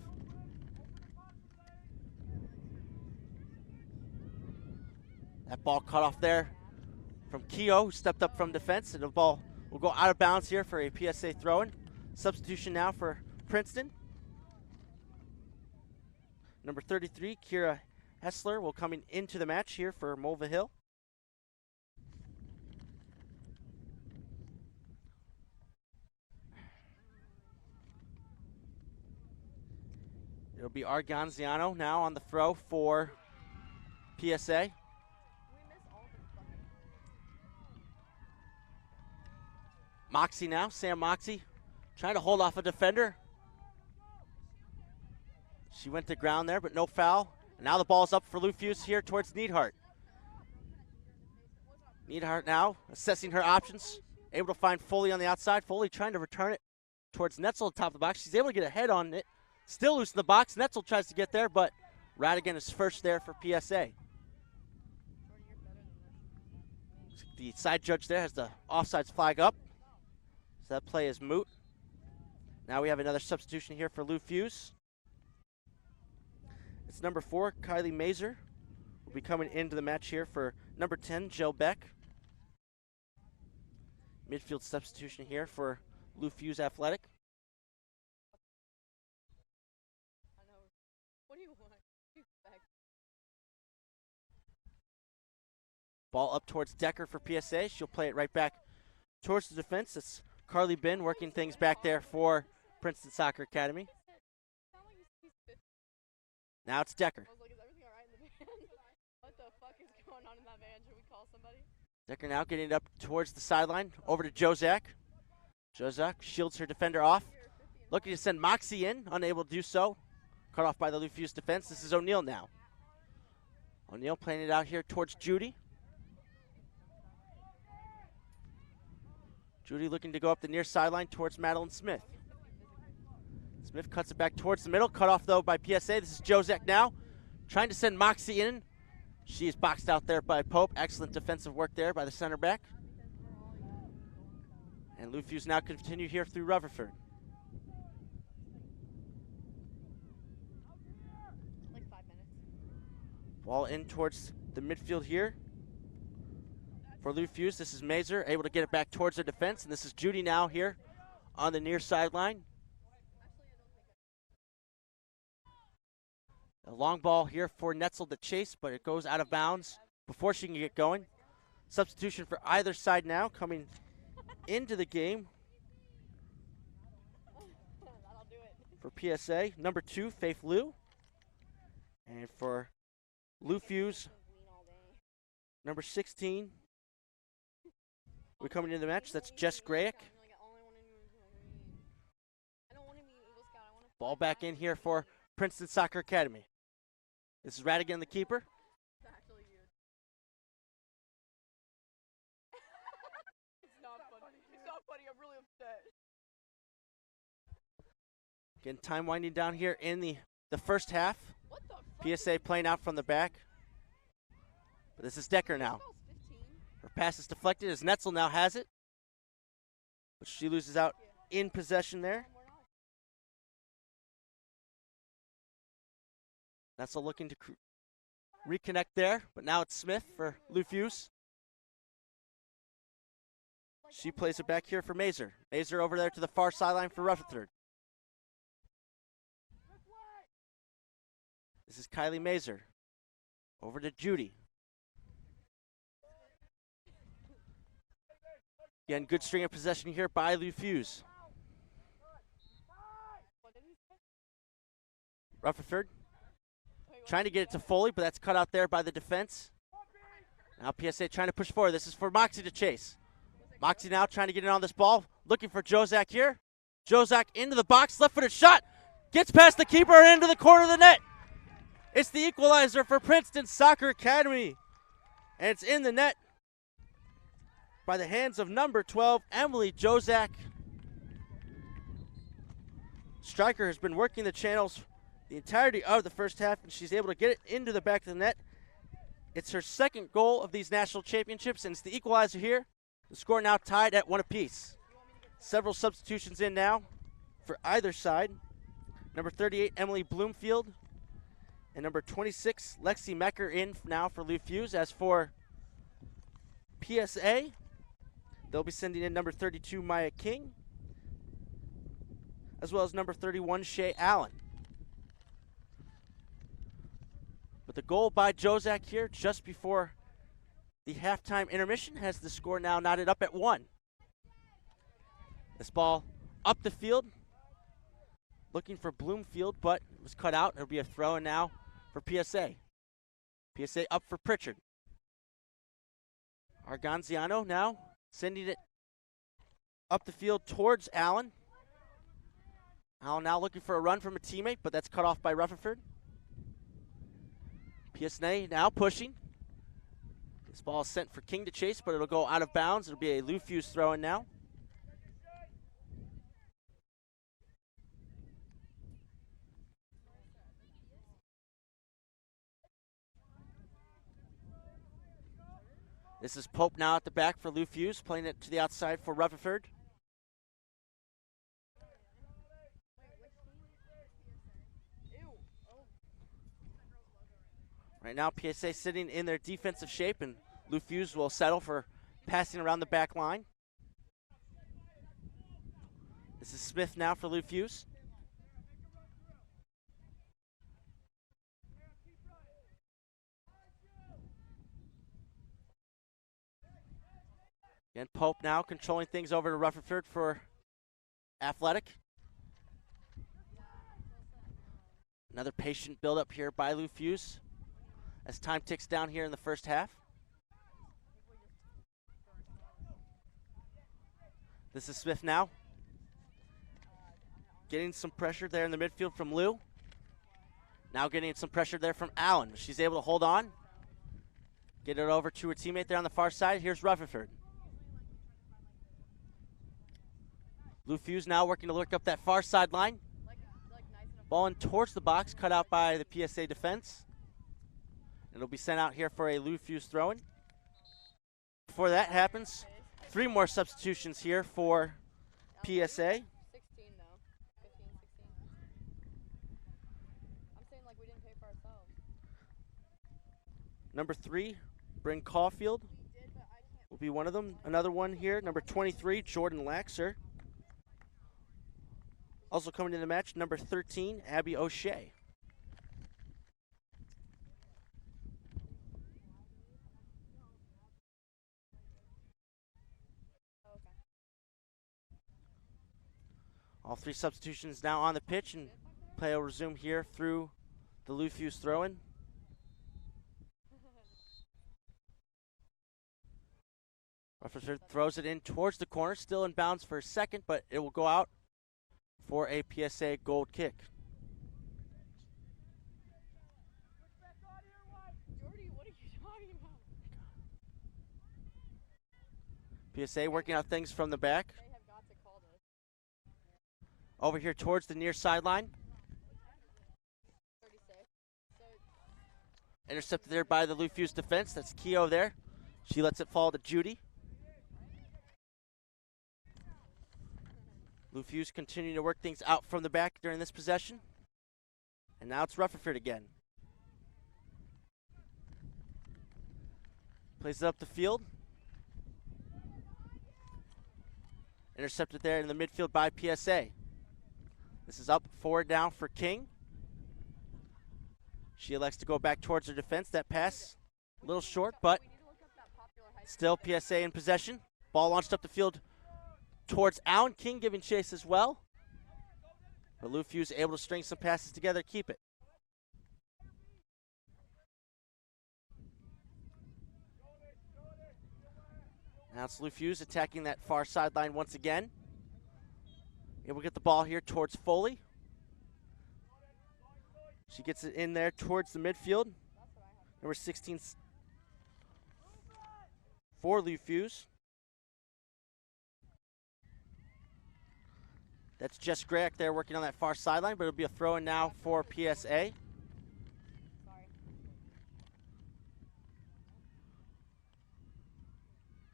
That ball cut off there from Keogh, who stepped up from defense, and the ball will go out of bounds here for a PSA throw-in. Substitution now for Princeton. Number 33, Kira Hessler, will come into the match here for Mulvihill. It'll be Arganziano now on the throw for PSA. Moxie now, Sam Moxie, trying to hold off a defender. She went to ground there, but no foul. And now the ball's up for Lou Fusz here towards Neidhart. Neidhart now assessing her options, able to find Foley on the outside. Foley trying to return it towards Netzel at the top of the box. She's able to get a head on it. Still loose in the box. Netzel tries to get there, but Radigan is first there for PSA. The side judge there has the offsides flag up. So that play is moot. Now we have another substitution here for Lou Fusz. It's number 4, Kylie Mazer, will be coming into the match here for number 10, Jill Beck. Midfield substitution here for Lou Fusz Athletic. Ball up towards Decker for PSA. She'll play it right back towards the defense. It's Carly Bin working things back there for Princeton Soccer Academy. Now it's Decker. What the fuck is going on in that van? Should we call somebody? Decker now getting it up towards the sideline. Over to Jozak. Jozak shields her defender off. Looking to send Moxie in. Unable to do so. Cut off by the Lou Fusz defense. This is O'Neal now. O'Neal playing it out here towards Judy. Judy looking to go up the near sideline towards Madeline Smith. Smith cuts it back towards the middle. Cut off, though, by PSA. This is Jozak now. Trying to send Moxie in. She is boxed out there by Pope. Excellent defensive work there by the center back. And Lou Fusz now continue here through Rutherford. Like 5 minutes. Ball in towards the midfield here. For Lou Fusz, this is Mazer, able to get it back towards their defense. And this is Judy now here on the near sideline. A long ball here for Netzel to chase, but it goes out of bounds before she can get going. Substitution for either side now coming into the game for PSA. Number 2, Faith Liu. And for Lou Fusz, number 16, we're coming into the match. That's Jess Grayek. Ball back in here for Princeton Soccer Academy. This is Radigan, the keeper. It's not funny. It's not funny. I'm really upset. Again, time winding down here in the first half. PSA playing out from the back. But this is Decker now. Her pass is deflected as Netzel now has it. But she loses out in possession there. Netzel looking to reconnect there, but now it's Smith for Lou Fusz. She plays it back here for Mazer. Mazer over there to the far sideline for Rutherford. This is Kylie Mazer. Over to Judy. Again, good string of possession here by Lou Fusz. Rutherford trying to get it to Foley, but that's cut out there by the defense. Now PSA trying to push forward. This is for Moxie to chase. Moxie now trying to get in on this ball. Looking for Jozak here. Jozak into the box. Left-footed shot. Gets past the keeper and into the corner of the net. It's the equalizer for Princeton Soccer Academy. And it's in the net by the hands of number 12, Emily Jozak. Striker has been working the channels the entirety of the first half, and she's able to get it into the back of the net. It's her second goal of these national championships, and it's the equalizer here. The score now tied at 1 apiece. Several substitutions in now for either side. Number 38, Emily Bloomfield, and number 26, Lexi Mecker in now for Lou Fusz. As for PSA, they'll be sending in number 32, Maya King, as well as number 31, Shay Allen. But the goal by Jozak here just before the halftime intermission has the score now knotted up at 1. This ball up the field, looking for Bloomfield, but it was cut out. It'll be a throw in now for PSA. PSA up for Pritchard. Arganziano now sending it up the field towards Allen. Allen now looking for a run from a teammate, but that's cut off by Rutherford. PSA now pushing. This ball is sent for King to chase, but it'll go out of bounds. It'll be a Lou Fusz throw in now. This is Pope now at the back for Lou Fusz, playing it to the outside for Rutherford. Right now, PSA sitting in their defensive shape, and Lou Fusz will settle for passing around the back line. This is Smith now for Lou Fusz. Again, Pope now controlling things over to Rutherford for Athletic. Another patient build-up here by Lou Fusz as time ticks down here in the first half. This is Smith now. Getting some pressure there in the midfield from Lou. Now getting some pressure there from Allen. She's able to hold on. Get it over to her teammate there on the far side. Here's Rutherford. Lou Fusz now working to work up that far sideline. Ball in towards the box, cut out by the PSA defense. It'll be sent out here for a Lou Fusz throw-in. Before that happens, 3 more substitutions here for PSA. 16 though. 15, 16. I'm saying like we didn't pay for ourselves. Number 3, Bryn Caulfield will be one of them. Another one here, number 23, Jordan Laxer. Also coming in the match, number 13, Abby O'Shea. All 3 substitutions now on the pitch, and play will resume here through the Lou Fusz throw-in. Rutherford throws it in towards the corner, still in bounds for a second, but it will go out for a PSA gold kick. PSA working out things from the back. Over here towards the near sideline. Intercepted there by the Lufuse defense. That's Keogh there. She lets it fall to Judy. Lufuse continuing to work things out from the back during this possession. And now it's Rutherford again. Plays it up the field. Intercepted there in the midfield by PSA. This is up, forward down for King. She elects to go back towards her defense. That pass, a little short, but still PSA in possession. Ball launched up the field towards Allen. King giving chase as well. But Lufuse able to string some passes together, keep it. Now it's Lufuse attacking that far sideline once again. Able to get the ball here towards Foley. She gets it in there towards the midfield. Number 16 for Lufuse. That's Jess Grayek there working on that far sideline, but it'll be a throw in now for PSA.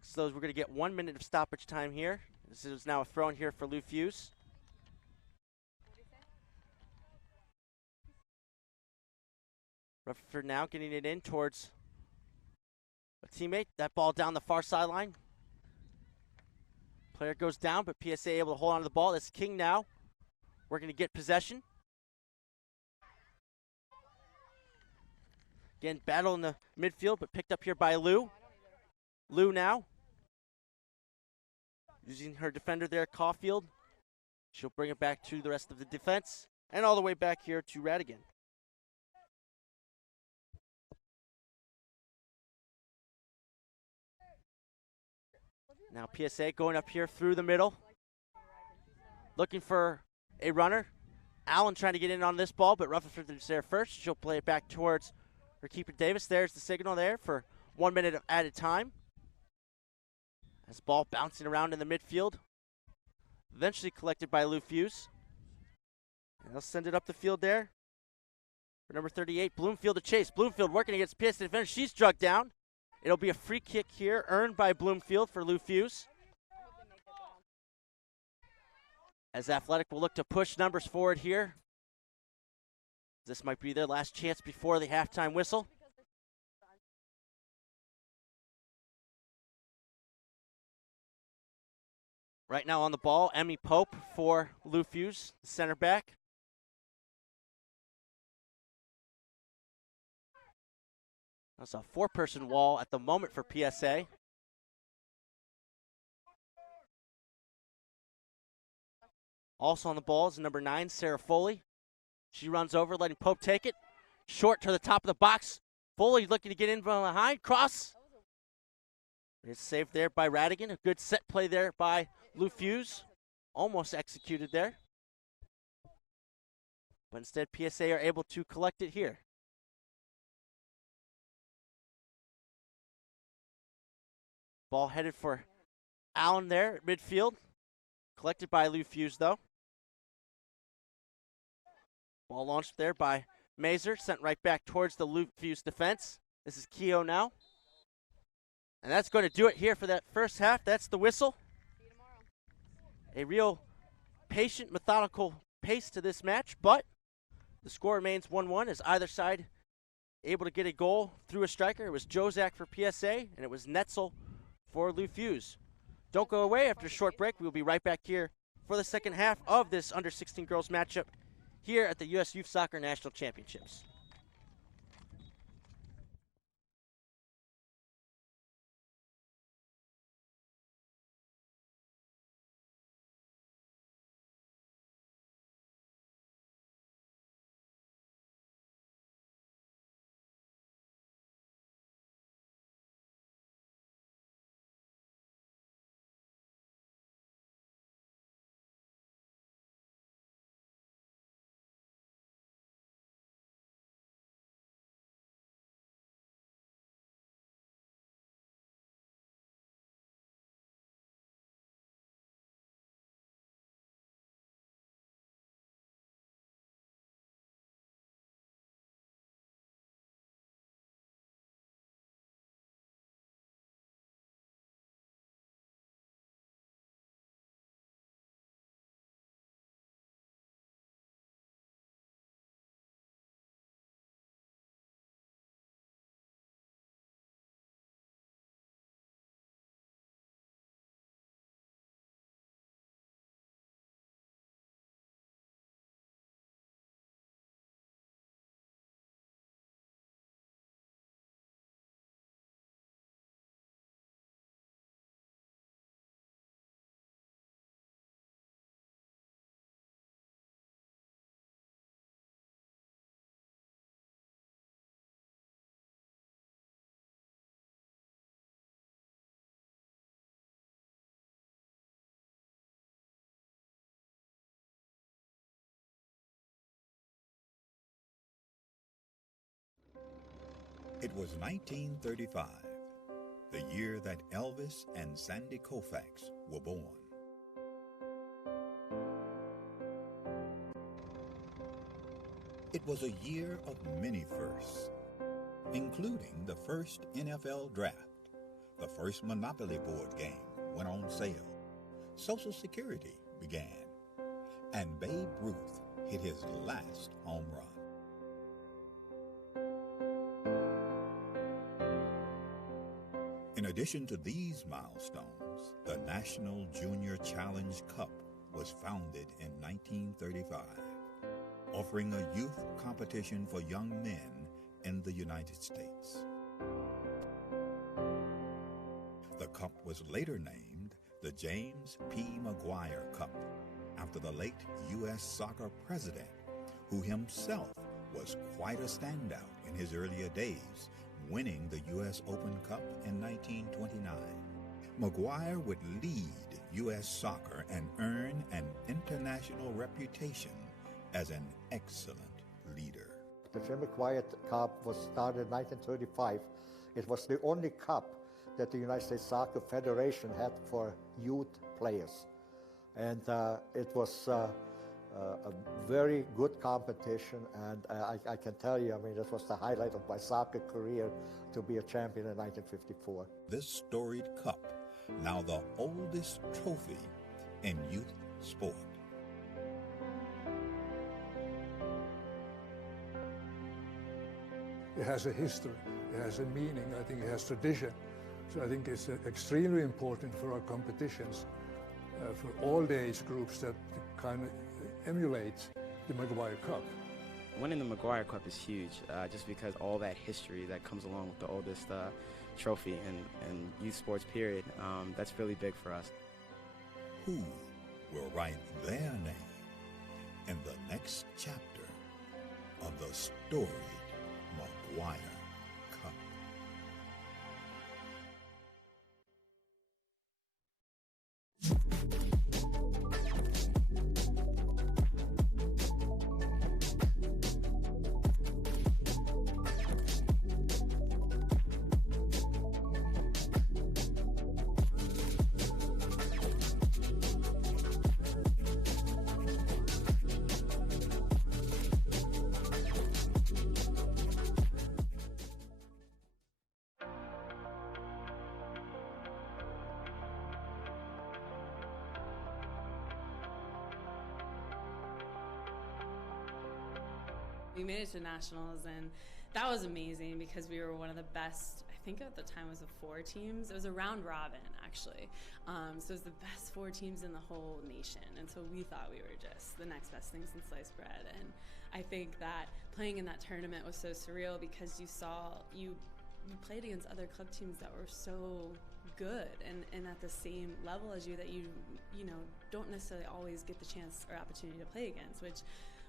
So we're going to get 1 minute of stoppage time here. This is now a throw in here for Lufuse. Rutherford now getting it in towards a teammate. That ball down the far sideline. Player goes down, but PSA able to hold on to the ball. That's King now. We're going to get possession. Again, battle in the midfield, but picked up here by Lou. Lou now. Using her defender there, Caulfield. She'll bring it back to the rest of the defense. And all the way back here to Radigan. Now PSA going up here through the middle. Looking for a runner. Allen trying to get in on this ball, but Rutherford is there first. She'll play it back towards her keeper Davis. There's the signal there for 1 minute of added time. As ball bouncing around in the midfield. Eventually collected by Lufuse. And they'll send it up the field there. For number 38, Bloomfield to chase. Bloomfield working against PSA defender. She's drugged down. It'll be a free kick here, earned by Bloomfield for Lufuse. As Athletic will look to push numbers forward here. This might be their last chance before the halftime whistle. Right now on the ball, Emmy Pope for Lufuse, the center back. That's a four-person wall at the moment for PSA. Also on the ball is number 9, Sarah Foley. She runs over, letting Pope take it. Short to the top of the box. Foley looking to get in from behind. Cross. It's saved there by Radigan. A good set play there by Lufuse. Almost executed there. But instead, PSA are able to collect it here. Ball headed for Allen there at midfield. Collected by Lufuse, though. Ball launched there by Mazer. Sent right back towards the Lufuse defense. This is Keogh now. And that's going to do it here for that first half. That's the whistle. A real patient, methodical pace to this match, but the score remains 1-1 as either side able to get a goal through a striker. It was Jozak for PSA, and it was Netzel for Lufuse. Don't go away. After a short break, we'll be right back here for the second half of this under-16 girls matchup here at the U.S. Youth Soccer National Championships. It was 1935, the year that Elvis and Sandy Koufax were born. It was a year of many firsts, including the first NFL draft. The first Monopoly board game went on sale. Social Security began. And Babe Ruth hit his last home run. In addition to these milestones, the National Junior Challenge Cup was founded in 1935, offering a youth competition for young men in the United States. The cup was later named the James P. McGuire Cup, after the late U.S. soccer president, who himself was quite a standout in his earlier days, winning the U.S. Open Cup in 1929. McGuire would lead U.S. soccer and earn an international reputation as an excellent leader. The Jim McGuire Cup was started in 1935. It was the only cup that the United States Soccer Federation had for youth players. And it was a very good competition, and I can tell you, I mean, this was the highlight of my soccer career to be a champion in 1954. This storied cup, now the oldest trophy in youth sport. It has a history, it has a meaning, I think it has tradition. So I think it's extremely important for our competitions, for all the age groups that kind of emulate the McGuire Cup. Winning the McGuire Cup is huge, just because all that history that comes along with the oldest trophy in youth sports period, that's really big for us. Who will write their name in the next chapter of the storied McGuire Cup? We made it to nationals, and that was amazing because we were one of the best. I think at the time it was 4 teams. It was a round robin, actually. So it was the best 4 teams in the whole nation, and so we thought we were just the next best thing since sliced bread. And I think that playing in that tournament was so surreal because you played against other club teams that were so good and at the same level as you that you don't necessarily always get the chance or opportunity to play against, which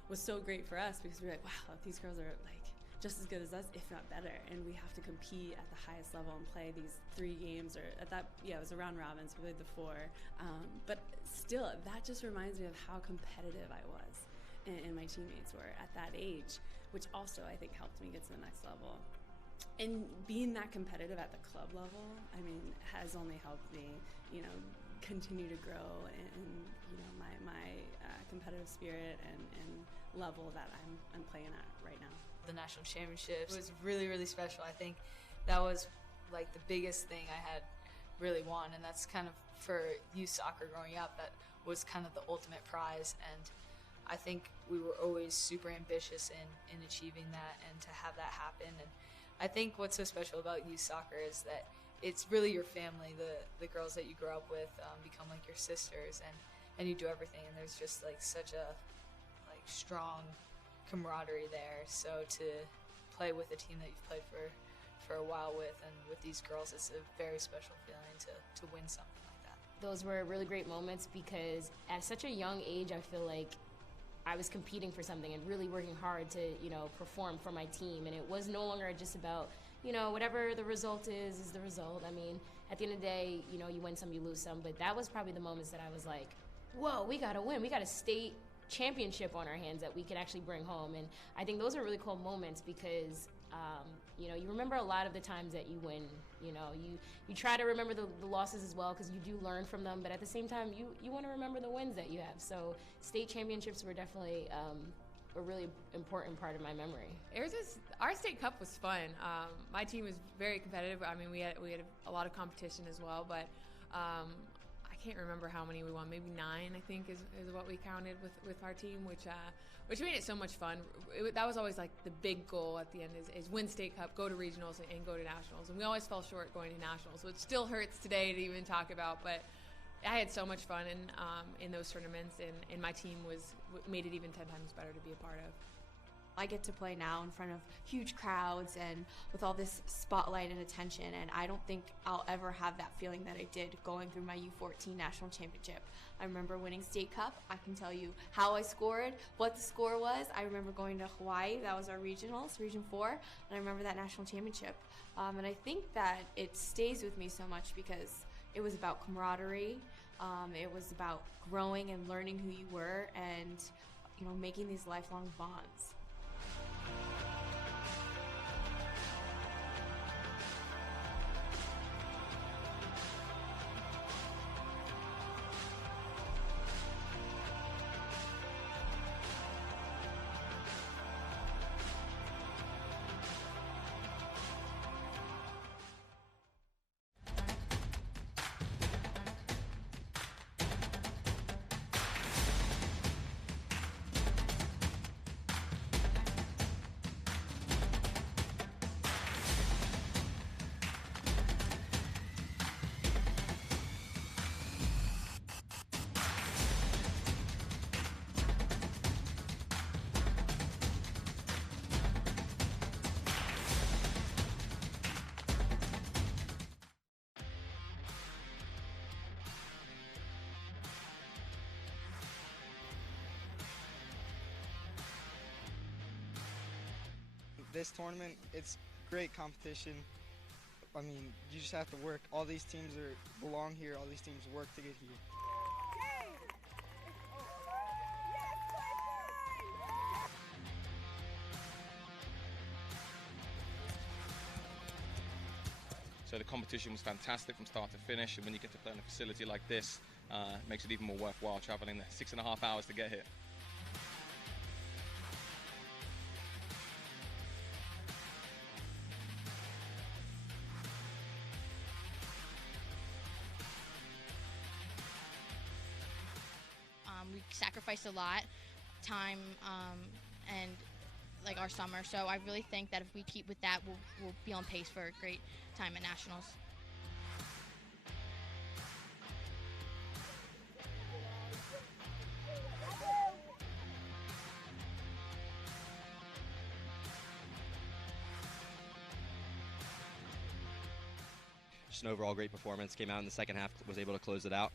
was so great for us because we were like, wow, these girls are like just as good as us, if not better, and we have to compete at the highest level and play these 3 games, or at that, it was a round robin, so we played the 4. But still, that just reminds me of how competitive I was and my teammates were at that age, which also I think helped me get to the next level. And being that competitive at the club level, I mean, has only helped me, continue to grow in my competitive spirit and level that I'm playing at right now. The national championships was really, really special. I think that was like the biggest thing I had really won, and that's kind of for youth soccer growing up, that was kind of the ultimate prize. And I think we were always super ambitious in achieving that and to have that happen. And I think what's so special about youth soccer is that it's really your family. The girls that you grow up with become like your sisters, and you do everything, and there's just like such a strong camaraderie there. So to play with a team that you've played for a while with, and with these girls, it's a very special feeling to win something like that. Those were really great moments because at such a young age, I feel like I was competing for something and really working hard to, perform for my team. And it was no longer just about, whatever the result is the result. I mean, at the end of the day, you win some, you lose some. But that was probably the moments that I was like, whoa, we got to win. We got a state championship on our hands that we could actually bring home. And I think those are really cool moments because You know, you remember a lot of the times that you win. You know, you try to remember the losses as well because you do learn from them, but at the same time, you want to remember the wins that you have. So state championships were definitely a really important part of my memory. Our state cup was fun. My team was very competitive. I mean, we had a lot of competition as well, but I can't remember how many we won. Maybe 9, I think, is what we counted with our team, which made it so much fun. That was always like the big goal at the end is win state cup, go to regionals, and go to nationals. And we always fell short going to nationals, which still hurts today to even talk about. But I had so much fun in those tournaments, and my team made it even 10 times better to be a part of. I get to play now in front of huge crowds and with all this spotlight and attention, and I don't think I'll ever have that feeling that I did going through my U14 national championship. I remember winning state cup. I can tell you how I scored, what the score was. I remember going to Hawaii. That was our regionals, Region 4, and I remember that national championship. And I think that it stays with me so much because it was about camaraderie. It was about growing and learning who you were and, you know, making these lifelong bonds. This tournament, it's great competition. I mean, you just have to work. All these teams belong here. All these teams work to get here. So the competition was fantastic from start to finish, and when you get to play in a facility like this, it makes it even more worthwhile traveling the 6.5 hours to get here. We sacrificed a lot, time, and like our summer. So I really think that if we keep with that, we'll be on pace for a great time at nationals. Just an overall great performance. Came out in the second half, was able to close it out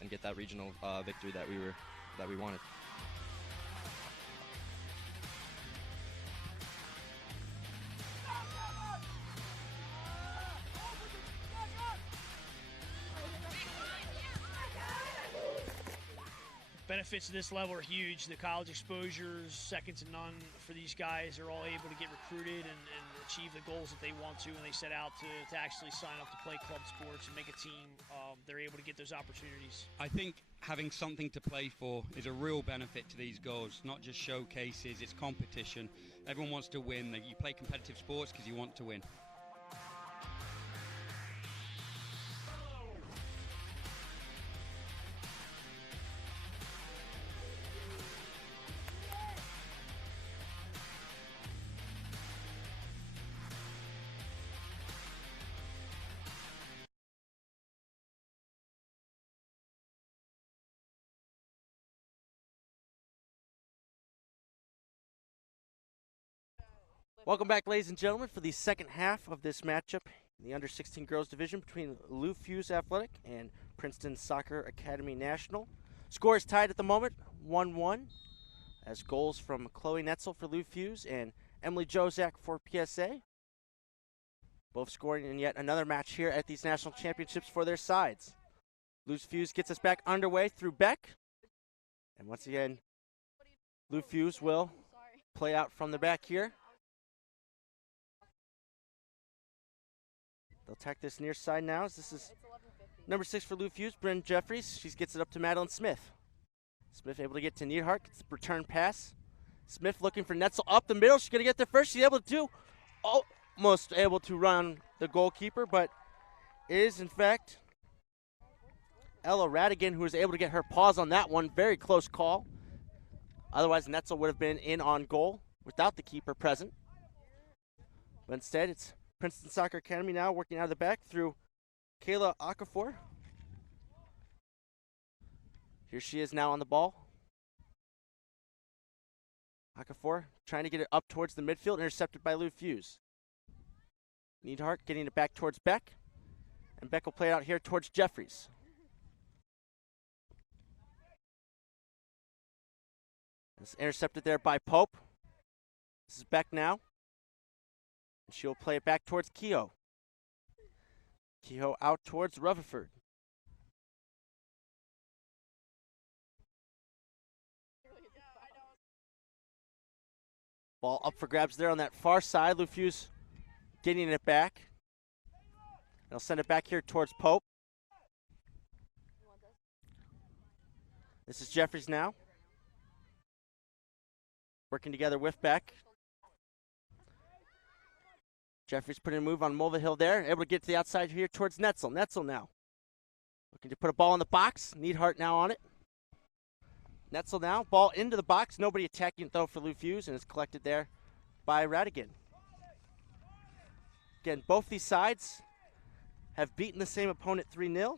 and get that regional victory that we wanted. Benefits of this level are huge. The college exposures, second to none for these guys. They're all able to get recruited and achieve the goals that they want to, and they set out to actually sign up to play club sports and make a team. They're able to get those opportunities. I think having something to play for is a real benefit to these girls, not just showcases, it's competition. Everyone wants to win. You play competitive sports because you want to win. Welcome back, ladies and gentlemen, for the second half of this matchup in the under-16 girls division between Lou Fusz Athletic and Princeton Soccer Academy National. Score is tied at the moment, 1-1, as goals from Chloe Netzel for Lou Fusz and Emily Jozak for PSA. Both scoring in yet another match here at these national championships for their sides. Lou Fusz gets us back underway through Beck. And once again, Lou Fusz will play out from the back here. They'll attack this near side now. This is number 6 for Lou Fusz, Bryn Jeffries. She gets it up to Madeline Smith. Smith able to get to Neidhart, gets the return pass. Smith looking for Netzel up the middle. She's going to get there first. She's able to do, almost able to run the goalkeeper, but is in fact Ella Radigan who is able to get her paws on that one. Very close call. Otherwise, Netzel would have been in on goal without the keeper present. But instead, it's Princeton Soccer Academy now working out of the back through Kayla Okafor. Here she is now on the ball. Okafor trying to get it up towards the midfield, intercepted by Lou Fusz. Neidhart getting it back towards Beck. And Beck will play it out here towards Jeffries. It's intercepted there by Pope. This is Beck now. And she'll play it back towards Kehoe. Kehoe out towards Rutherford. Ball up for grabs there on that far side. Lou Fusz getting it back. They'll send it back here towards Pope. This is Jeffries now. Working together with Beck. Jeffries putting a move on Mulvihill there. Able to get to the outside here towards Netzel. Netzel now. Looking to put a ball in the box. Neidhart now on it. Netzel now. Ball into the box. Nobody attacking it though for Lou Fusz, and it's collected there by Radigan. Again, both these sides have beaten the same opponent 3-0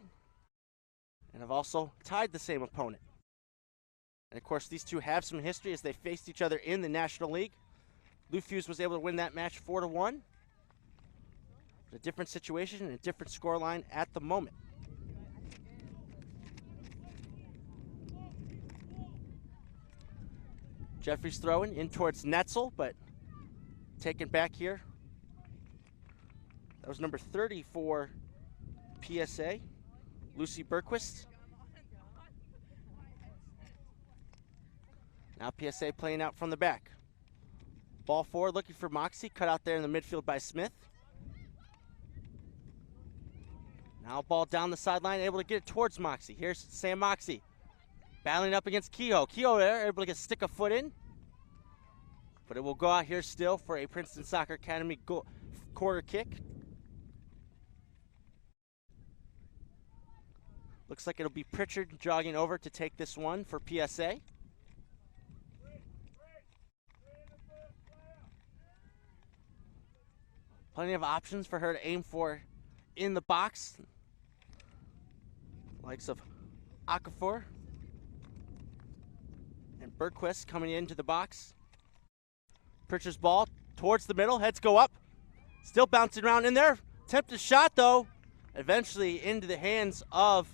and have also tied the same opponent. And of course, these two have some history as they faced each other in the National League. Lou Fusz was able to win that match 4-1. A different situation and a different scoreline at the moment. Jeffries throwing in towards Netzel, but taken back here. That was number 30 for PSA, Lucy Berquist. Now PSA playing out from the back. Ball forward, looking for Moxie, cut out there in the midfield by Smith. Now ball down the sideline, able to get it towards Moxie. Here's Sam Moxie, battling up against Kehoe. Kehoe there, able to get stick a foot in. But it will go out here still for a Princeton Soccer Academy quarter kick. Looks like it'll be Pritchard jogging over to take this one for PSA. Plenty of options for her to aim for in the box. Likes of Okafor and Berquist coming into the box. Pritchard's ball towards the middle, heads go up. Still bouncing around in there. Attempted shot though. Eventually into the hands of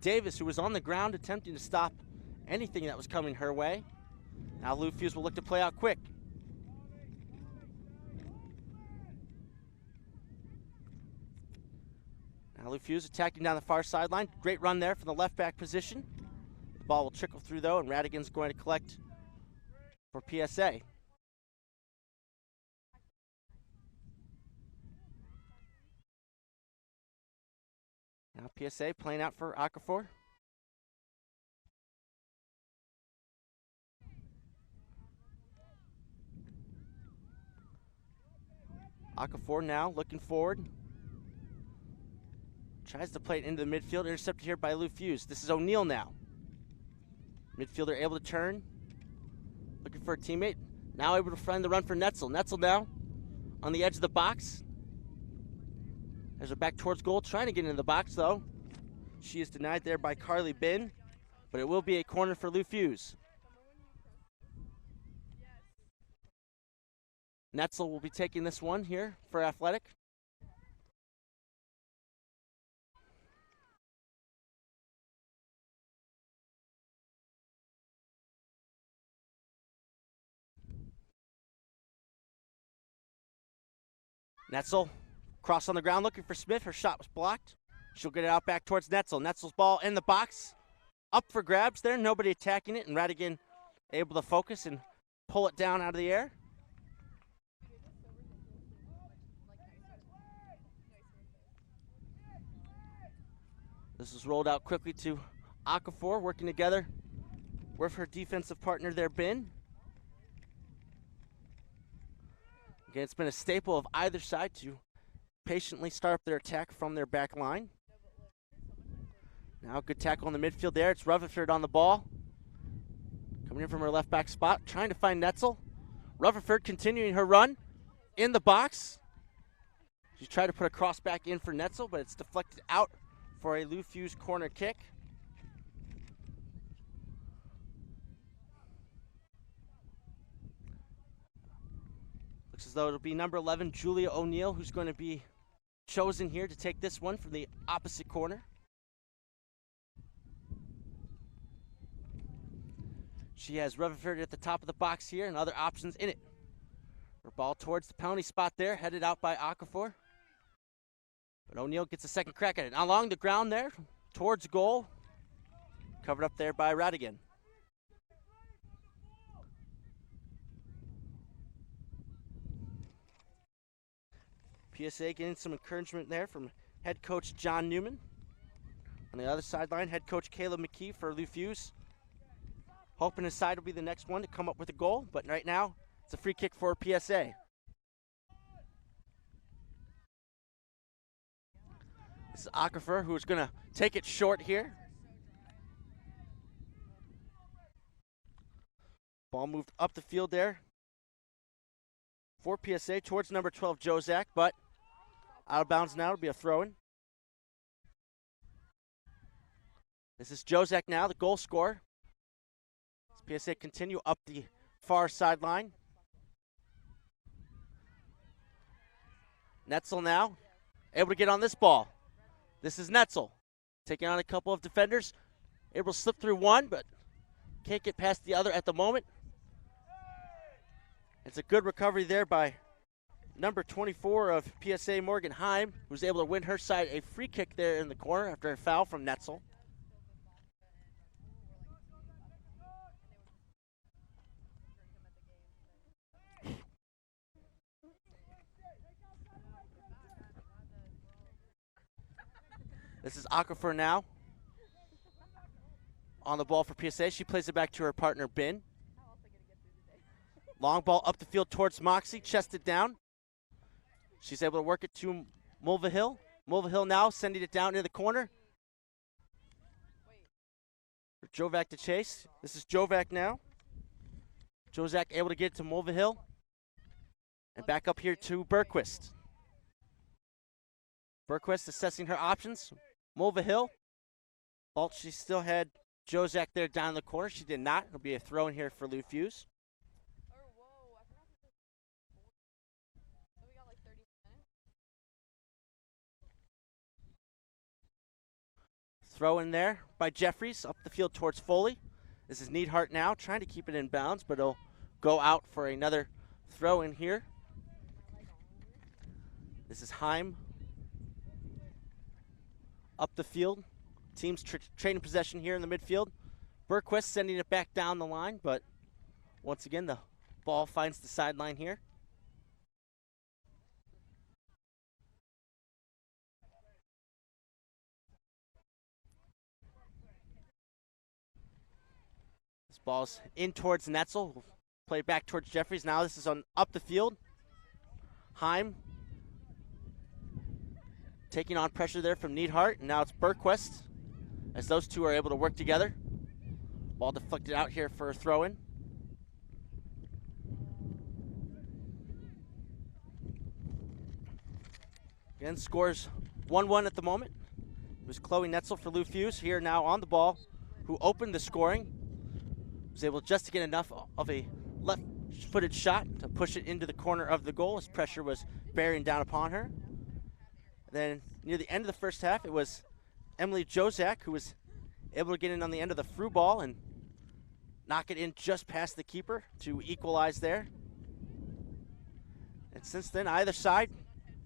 Davis, who was on the ground attempting to stop anything that was coming her way. Now Lou Fusz will look to play out quick. Now Lou Fusz attacking down the far sideline. Great run there from the left back position. The ball will trickle through though, and Radigan's going to collect for PSA. Now PSA playing out for Okafor. Okafor now looking forward. Tries to play it into the midfield, intercepted here by Lou Fusz. This is O'Neal now. Midfielder able to turn. Looking for a teammate. Now able to find the run for Netzel. Netzel now on the edge of the box. There's her back towards goal, trying to get into the box though. She is denied there by Carly Bin, but it will be a corner for Lou Fusz. Netzel will be taking this one here for Athletic. Netzel, cross on the ground looking for Smith. Her shot was blocked. She'll get it out back towards Netzel. Netzel's ball in the box. Up for grabs there. Nobody attacking it. And Radigan able to focus and pull it down out of the air. This is rolled out quickly to Okafor, working together with her defensive partner there, Bin. Again, it's been a staple of either side to patiently start up their attack from their back line. Now good tackle in the midfield there. It's Rutherford on the ball. Coming in from her left back spot, trying to find Netzel. Rutherford continuing her run in the box. She's tried to put a cross back in for Netzel, but it's deflected out for a Lou Fusz corner kick. Looks as though it'll be number 11, Julia O'Neill, who's going to be chosen here to take this one from the opposite corner. She has Rutherford at the top of the box here and other options in it. Her ball towards the penalty spot there, headed out by Okafor. But O'Neill gets a second crack at it. Along the ground there, towards goal. Covered up there by Radigan. PSA getting some encouragement there from head coach John Newman. On the other sideline, head coach Caleb McKee for Lou Fusz. Hoping his side will be the next one to come up with a goal, but right now it's a free kick for PSA. This is Okafor, who's going to take it short here. Ball moved up the field there for PSA towards number 12, Jozak, but out of bounds now. It'll be a throw-in. This is Jozak now, the goal scorer. As PSA continue up the far sideline. Netzel now, able to get on this ball. This is Netzel, taking on a couple of defenders. Able to slip through one, but can't get past the other at the moment. It's a good recovery there by number 24 of PSA, Morgan Heim, who's able to win her side a free kick there in the corner after a foul from Netzel. This is Okafor now. On the ball for PSA. She plays it back to her partner, Bin. Long ball up the field towards Moxie. Chested down. She's able to work it to Mulvihill. Mulvihill now sending it down into the corner. For Jovak to chase. This is Jovak now. Jozak able to get it to Mulvihill. And back up here to Bergquist. Bergquist assessing her options. Mulvihill. Thought she still had Jozak there down in the corner. She did not. It'll be a throw in here for Lou Fusz. Throw in there by Jeffries up the field towards Foley. This is Neidhart now trying to keep it in bounds, but it'll go out for another throw in here. This is Heim up the field. Teams trading possession here in the midfield. Bergquist sending it back down the line, but once again the ball finds the sideline here. This ball's in towards Netzel. Play back towards Jeffries. Now this is on up the field. Heim taking on pressure there from Neidhart, and now it's Bergquist as those two are able to work together. Ball deflected out here for a throw-in. Again, scores 1-1 at the moment. It was Chloe Netzel for Lou Fusz here now on the ball, who opened the scoring. Was able just to get enough of a left-footed shot to push it into the corner of the goal as pressure was bearing down upon her. Then near the end of the first half, it was Emily Jozak who was able to get in on the end of the through ball and knock it in just past the keeper to equalize there. And since then, either side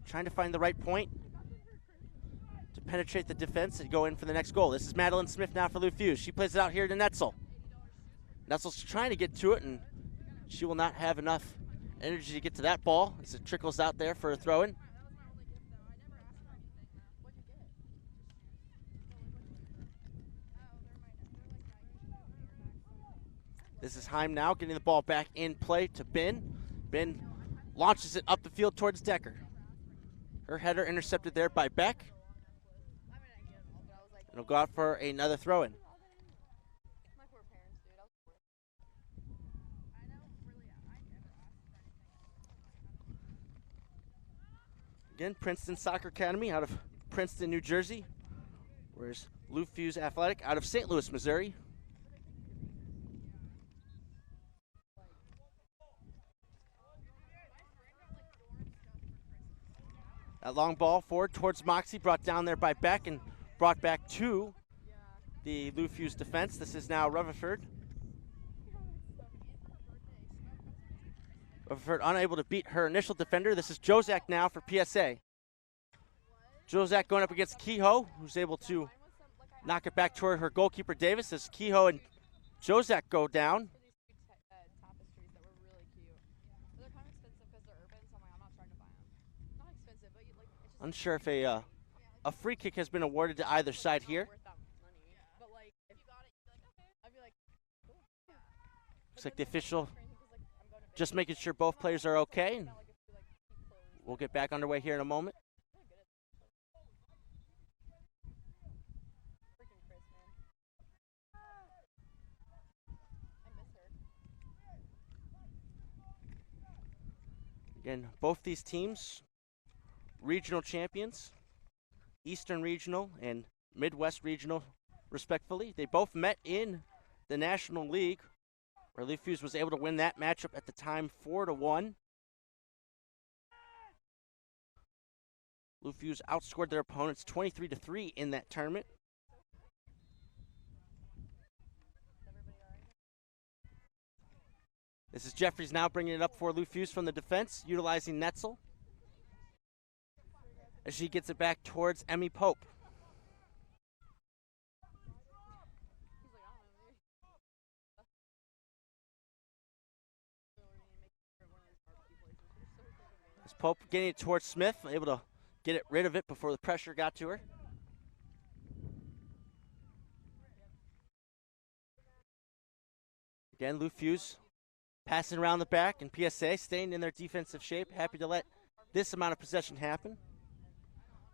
trying to find the right point to penetrate the defense and go in for the next goal. This is Madeline Smith now for Lou Fusz. She plays it out here to Netzel. Netzel's trying to get to it, and she will not have enough energy to get to that ball as it trickles out there for a throw-in. This is Heim now getting the ball back in play to Ben. Ben launches it up the field towards Decker. Her header intercepted there by Beck. It'll go out for another throw-in. Again, Princeton Soccer Academy out of Princeton, New Jersey. Whereas Lou Fusz Athletic out of St. Louis, Missouri. That long ball forward towards Moxie, brought down there by Beck and brought back to the Lou Fusz defense. This is now Rutherford. Rutherford unable to beat her initial defender. This is Jozak now for PSA. Jozak going up against Kehoe, who's able to knock it back toward her goalkeeper Davis as Kehoe and Jozak go down. Unsure if a free kick has been awarded to either side here. Looks like the official just making sure both players are okay. And we'll get back underway here in a moment. Again, both these teams, regional champions, Eastern Regional and Midwest Regional, respectively. They both met in the National League, where Lou Fusz was able to win that matchup at the time 4-1. Lou Fusz outscored their opponents 23-3 in that tournament. This is Jeffries now bringing it up for Lou Fusz from the defense, utilizing Netzel, as she gets it back towards Emmy Pope. As Pope getting it towards Smith, able to get rid of it before the pressure got to her. Again, Lou Fusz passing around the back, and PSA staying in their defensive shape, happy to let this amount of possession happen.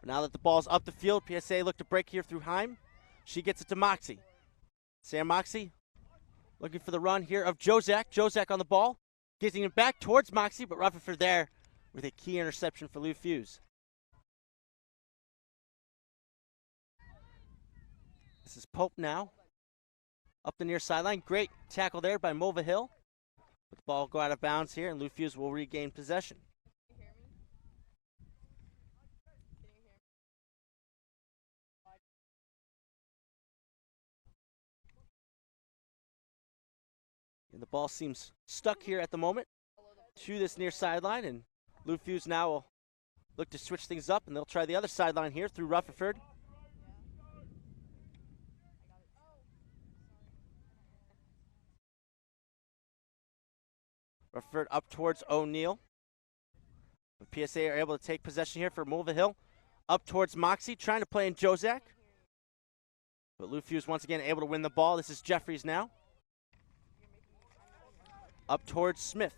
But now that the ball's up the field, PSA look to break here through Heim. She gets it to Moxie. Sam Moxie looking for the run here of Jozak. Jozak on the ball, getting it back towards Moxie, but Rutherford there with a key interception for Lou Fusz. This is Pope now, up the near sideline. Great tackle there by Mova Hill. But the ball will go out of bounds here, and Lou Fusz will regain possession. And the ball seems stuck here at the moment to this near sideline, and Lou Fusz now will look to switch things up, and they'll try the other sideline here through Rutherford. Rutherford up towards O'Neal. The PSA are able to take possession here for Mulvihill. Up towards Moxie, trying to play in Jozak. But Lou Fusz once again able to win the ball. This is Jeffries now. Up towards Smith.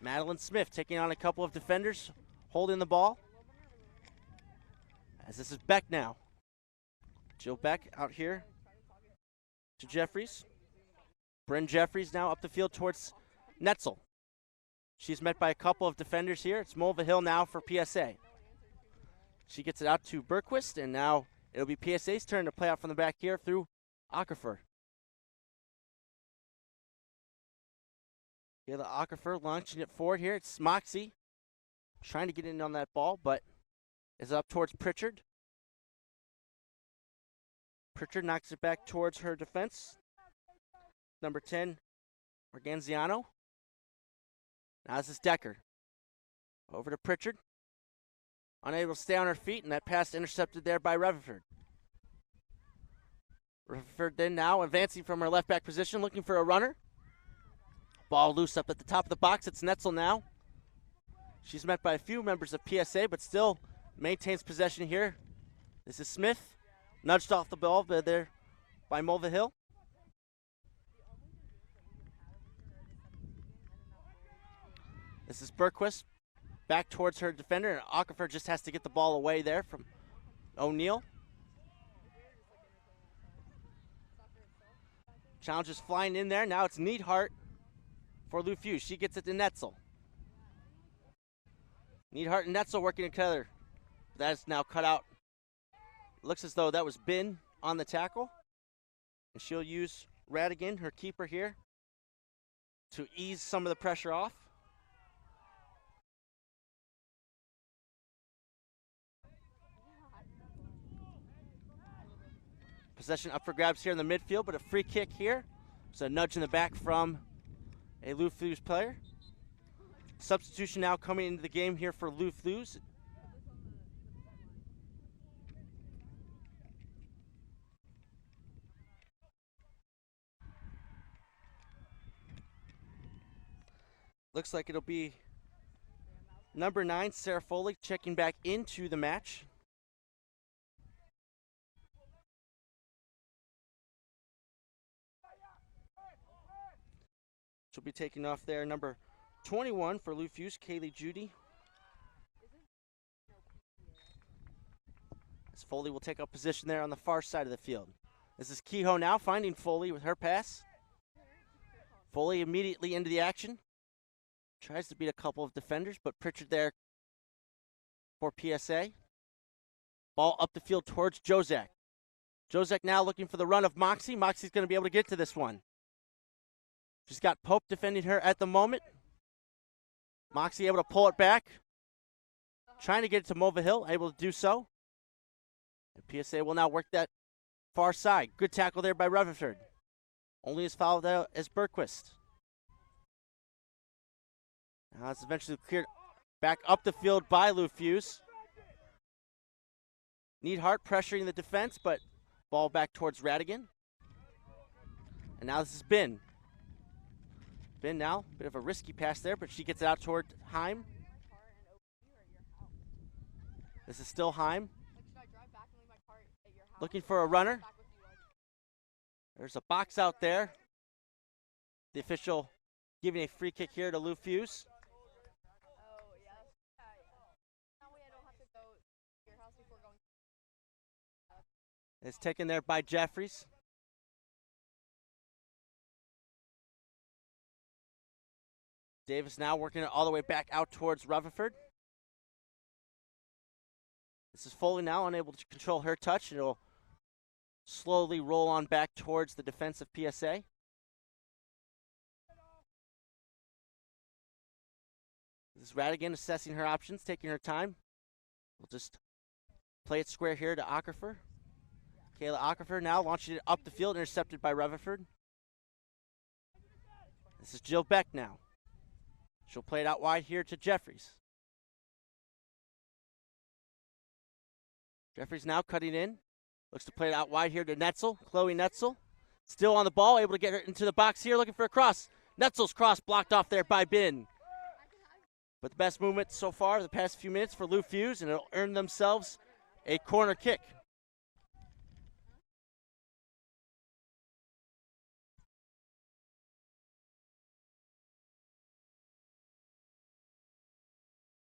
Madeline Smith taking on a couple of defenders, holding the ball. As this is Beck now. Jill Beck out here to Jeffries. Bryn Jeffries now up the field towards Netzel. She's met by a couple of defenders here. It's Mulvihill now for PSA. She gets it out to Berquist, and now it'll be PSA's turn to play out from the back here through Aquifer. Yeah, the Aquifer launching it forward here. It's Moxie trying to get in on that ball, but is up towards Pritchard. Pritchard knocks it back towards her defense. Number 10, Organziano. Now this is Decker. Over to Pritchard. Unable to stay on her feet, and that pass intercepted there by Rutherford. Rutherford then now advancing from her left back position, looking for a runner. Ball loose up at the top of the box. It's Netzel now. She's met by a few members of PSA, but still maintains possession here. This is Smith. Nudged off the ball there by Mulvihill. This is Bergquist back towards her defender, and Aquifer just has to get the ball away there from O'Neal. Challenge is flying in there. Now it's Neidhart for Lou Fusz. She gets it to Netzel. Neidhart and Netzel working together. That is now cut out. Looks as though that was Bin on the tackle. And she'll use Radigan, her keeper here, to ease some of the pressure off. Possession up for grabs here in the midfield, but a free kick here. It's a nudge in the back from a Lou Fusz player. Substitution now coming into the game here for Lou Fusz. Looks like it'll be number 9, Sarah Foley, checking back into the match. She'll be taking off there, number 21 for Lou Fusz, Kaylee Judy. As Foley will take up position there on the far side of the field. This is Kehoe now finding Foley with her pass. Foley immediately into the action. Tries to beat a couple of defenders, but Pritchard there for PSA. Ball up the field towards Jozak. Jozak now looking for the run of Moxie. Moxie's going to be able to get to this one. She's got Pope defending her at the moment. Moxie able to pull it back. Trying to get it to Mova Hill, able to do so. And PSA will now work that far side. Good tackle there by Rutherford. Only as fouled out as Bergquist. Now it's eventually cleared back up the field by Lou Fusz. Neidhart pressuring the defense, but ball back towards Radigan. And now this is Bin. Bin now, bit of a risky pass there, but she gets it out toward Heim. This is still Heim. Looking for a runner. There's a box out there. The official giving a free kick here to Lou Fusz. It's taken there by Jeffries. Davis now working it all the way back out towards Rutherford. This is Foley now unable to control her touch. It'll slowly roll on back towards the defense of PSA. This is Radigan assessing her options, taking her time. We'll just play it square here to Aquifer. Kayla Aquifer now launching it up the field, intercepted by Rutherford. This is Jill Beck now. She'll play it out wide here to Jeffries. Jeffries now cutting in. Looks to play it out wide here to Netzel. Chloe Netzel. Still on the ball, able to get her into the box here, looking for a cross. Netzel's cross blocked off there by Bin. But the best movement so far the past few minutes for Lou Fusz, and it'll earn themselves a corner kick.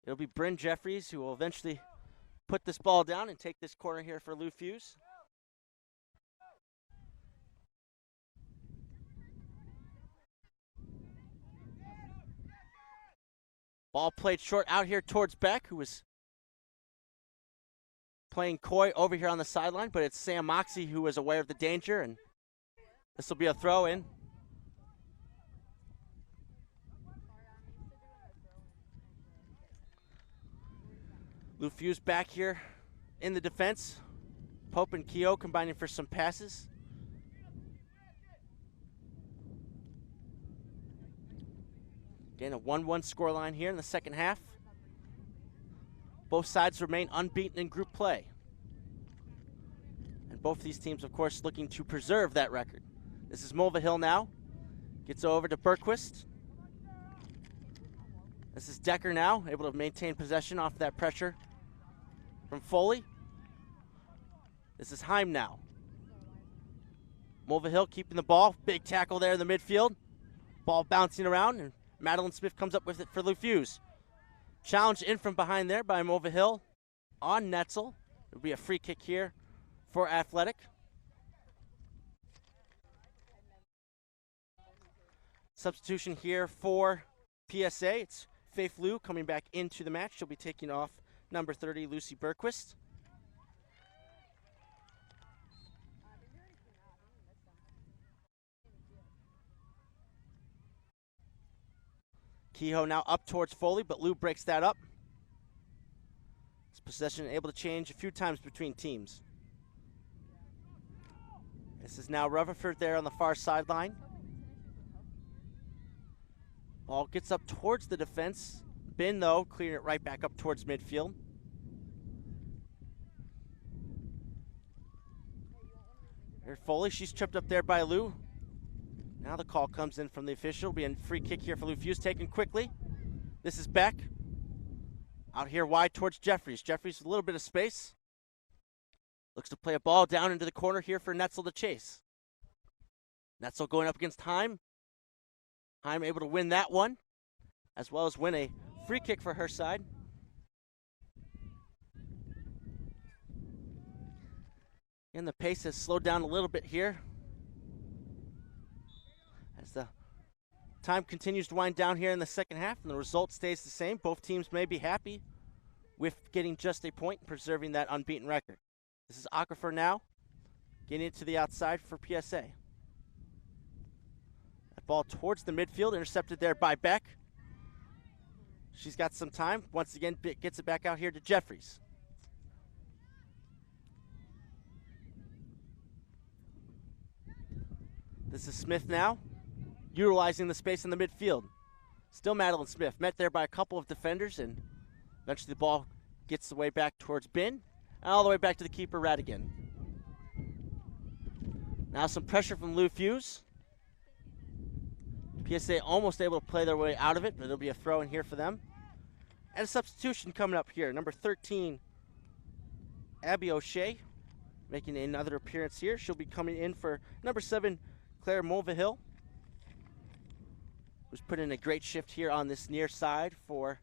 It'll be Bryn Jeffries who will eventually put this ball down and take this corner here for Lou Fusz. Ball played short out here towards Beck, who was playing coy over here on the sideline, but it's Sam Moxie who was aware of the danger, and this will be a throw in. Lou Fusz back here in the defense. Pope and Kehoe combining for some passes. Again, a 1-1 scoreline here in the second half. Both sides remain unbeaten in group play. And both these teams, of course, looking to preserve that record. This is Mulva Hill now. Gets over to Bergquist. This is Decker now, able to maintain possession off that pressure from Foley. This is Heim now. Mulva Hill keeping the ball. Big tackle there in the midfield. Ball bouncing around, and Madeline Smith comes up with it for Lou Fusz. Challenge in from behind there by Mulvihill on Netzel. It'll be a free kick here for Athletic. Substitution here for PSA. It's Faith Liu coming back into the match. She'll be taking off number 30, Lucy Bergquist. Kehoe now up towards Foley, but Liu breaks that up. This possession able to change a few times between teams. This is now Rutherford there on the far sideline. Ball gets up towards the defense. Bin, though, clearing it right back up towards midfield. Here's Foley. She's tripped up there by Liu. Now the call comes in from the official. It'll be a free kick here for Lou Fusz, taken quickly. This is Beck. Out here wide towards Jeffries. Jeffries with a little bit of space. Looks to play a ball down into the corner here for Netzel to chase. Netzel going up against Heim. Heim able to win that one, as well as win a free kick for her side. And the pace has slowed down a little bit here. As the time continues to wind down here in the second half and the result stays the same, both teams may be happy with getting just a point and preserving that unbeaten record. This is Aquifer now, getting it to the outside for PSA. That ball towards the midfield, intercepted there by Beck. She's got some time. Once again, gets it back out here to Jeffries. This is Smith now, utilizing the space in the midfield. Still Madeline Smith, met there by a couple of defenders, and eventually the ball gets the way back towards Bin, and all the way back to the keeper, Radigan. Now some pressure from Lou Fusz. PSA almost able to play their way out of it, but it'll be a throw in here for them. And a substitution coming up here. Number 13, Abby O'Shea, making another appearance here. She'll be coming in for number 7, Claire Mulvihill, who's put in a great shift here on this near side for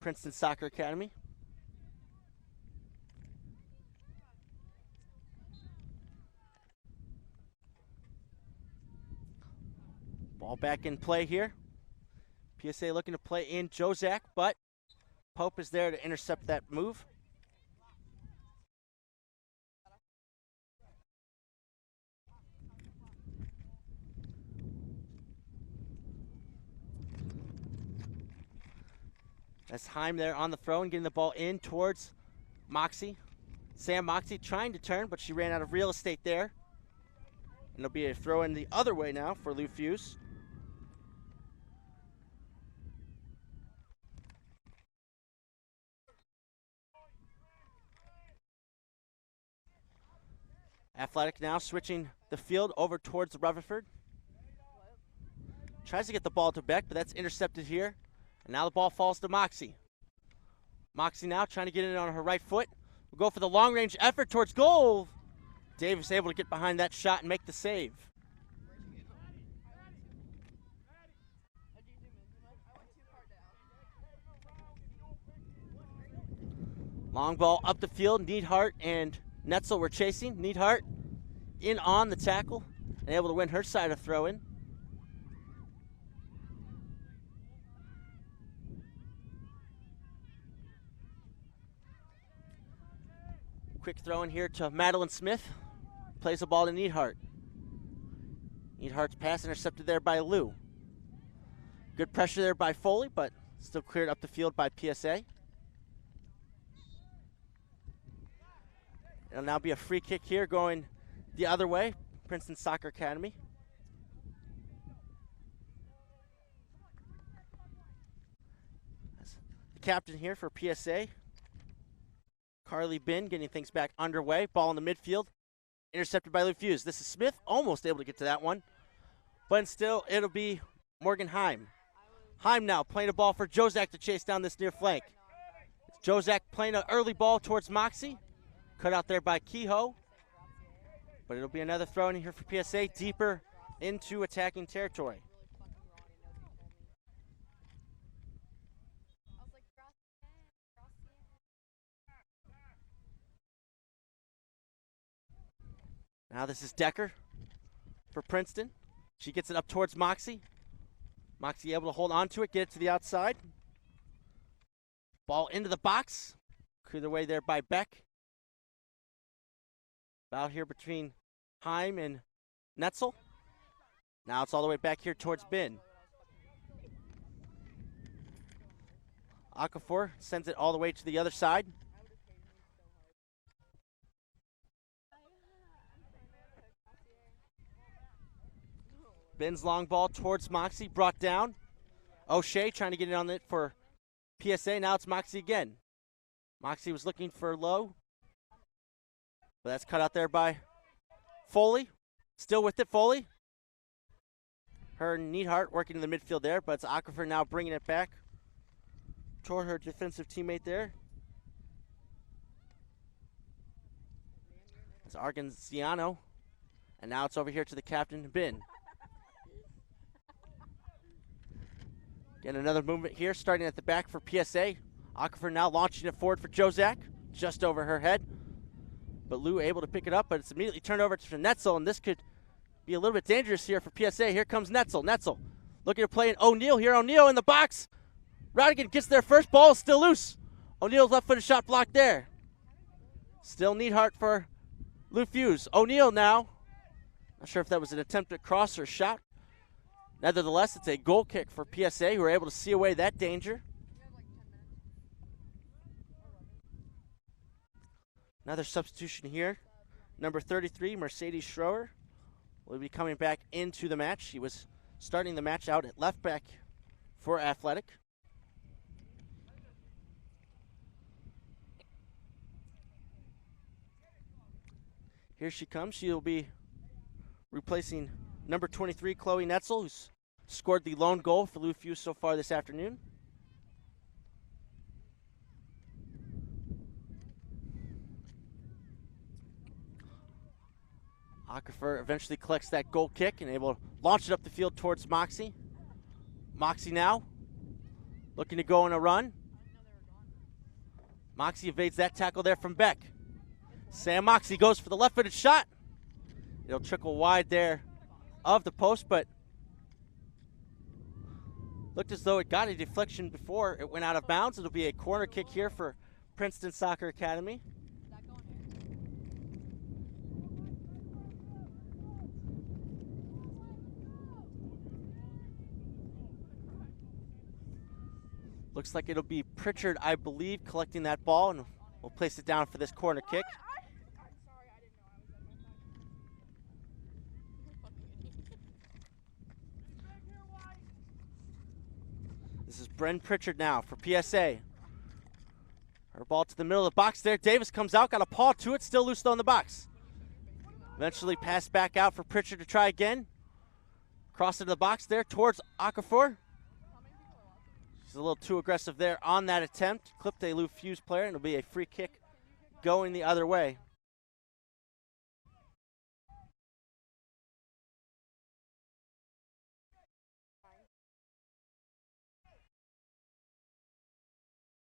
Princeton Soccer Academy. Ball back in play here. PSA looking to play in Jozak, but Pope is there to intercept that move. That's Heim there on the throw and getting the ball in towards Moxie. Sam Moxie trying to turn, but she ran out of real estate there. And it'll be a throw in the other way now for Lou Fusz. Athletic now switching the field over towards Rutherford. Tries to get the ball to Beck, but that's intercepted here. And now the ball falls to Moxie. Moxie now trying to get it on her right foot. We'll go for the long-range effort towards goal. Davis able to get behind that shot and make the save. Long ball up the field. Neidhart and Netzel were chasing. Neidhart in on the tackle and able to win her side of throw-in. Quick throw in here to Madeline Smith. Plays the ball to Neidhart. Neidhart's pass intercepted there by Liu. Good pressure there by Foley, but still cleared up the field by PSA. It'll now be a free kick here going the other way, Princeton Soccer Academy. The captain here for PSA, Carly Bin, getting things back underway. Ball in the midfield, intercepted by Lou Fusz. This is Smith, almost able to get to that one, but still it'll be Morgan Heim. Heim now playing a ball for Jozak to chase down this near flank. Jozak playing an early ball towards Moxie. Cut out there by Kehoe. But it'll be another throw in here for PSA, deeper into attacking territory. Now this is Decker for Princeton. She gets it up towards Moxie. Moxie able to hold on to it, get it to the outside. Ball into the box. Cleared away there by Beck. Out here between Heim and Netzel. Now it's all the way back here towards Bin. Okafor sends it all the way to the other side. Bin's long ball towards Moxie, brought down. O'Shea trying to get it on it for PSA. Now it's Moxie again. Moxie was looking for low, but that's cut out there by Foley. Still with it, Foley. Her and Neidhart working in the midfield there, but it's Okafor now bringing it back toward her defensive teammate there. It's Argenziano, and now it's over here to the captain, Bin. Get another movement here, starting at the back for PSA. Okafor now launching it forward for Jozak, just over her head. But Lou able to pick it up, but it's immediately turned over to Netzel, and this could be a little bit dangerous here for PSA. Here comes Netzel. Netzel looking to play in O'Neal here. O'Neal in the box. Radigan gets there first. Ball is still loose. O'Neal's left-footed shot blocked there. Still Neidhart for Lou Fusz. O'Neal now. Not sure if that was an attempted cross or shot. Nevertheless, it's a goal kick for PSA, who are able to see away that danger. Another substitution here. Number 33, Mercedes Schroer, will be coming back into the match. She was starting the match out at left back for Athletic. Here she comes. She'll be replacing number 23, Chloe Netzel, who's scored the lone goal for Lou Fusz so far this afternoon. Okafor eventually collects that goal kick and able to launch it up the field towards Moxie. Moxie now looking to go on a run. Moxie evades that tackle there from Beck. Sam Moxie goes for the left-footed shot. It'll trickle wide there of the post, but looked as though it got a deflection before it went out of bounds. It'll be a corner kick here for Princeton Soccer Academy. Looks like it'll be Pritchard, I believe, collecting that ball, and we'll place it down for this corner kick. This is Bren Pritchard now for PSA. Her ball to the middle of the box there. Davis comes out, got a paw to it, still loose though in the box. Eventually passed back out for Pritchard to try again. Cross into the box there towards Okafor. She's a little too aggressive there on that attempt. Clipped a Lou Fusz player, and it'll be a free kick going the other way.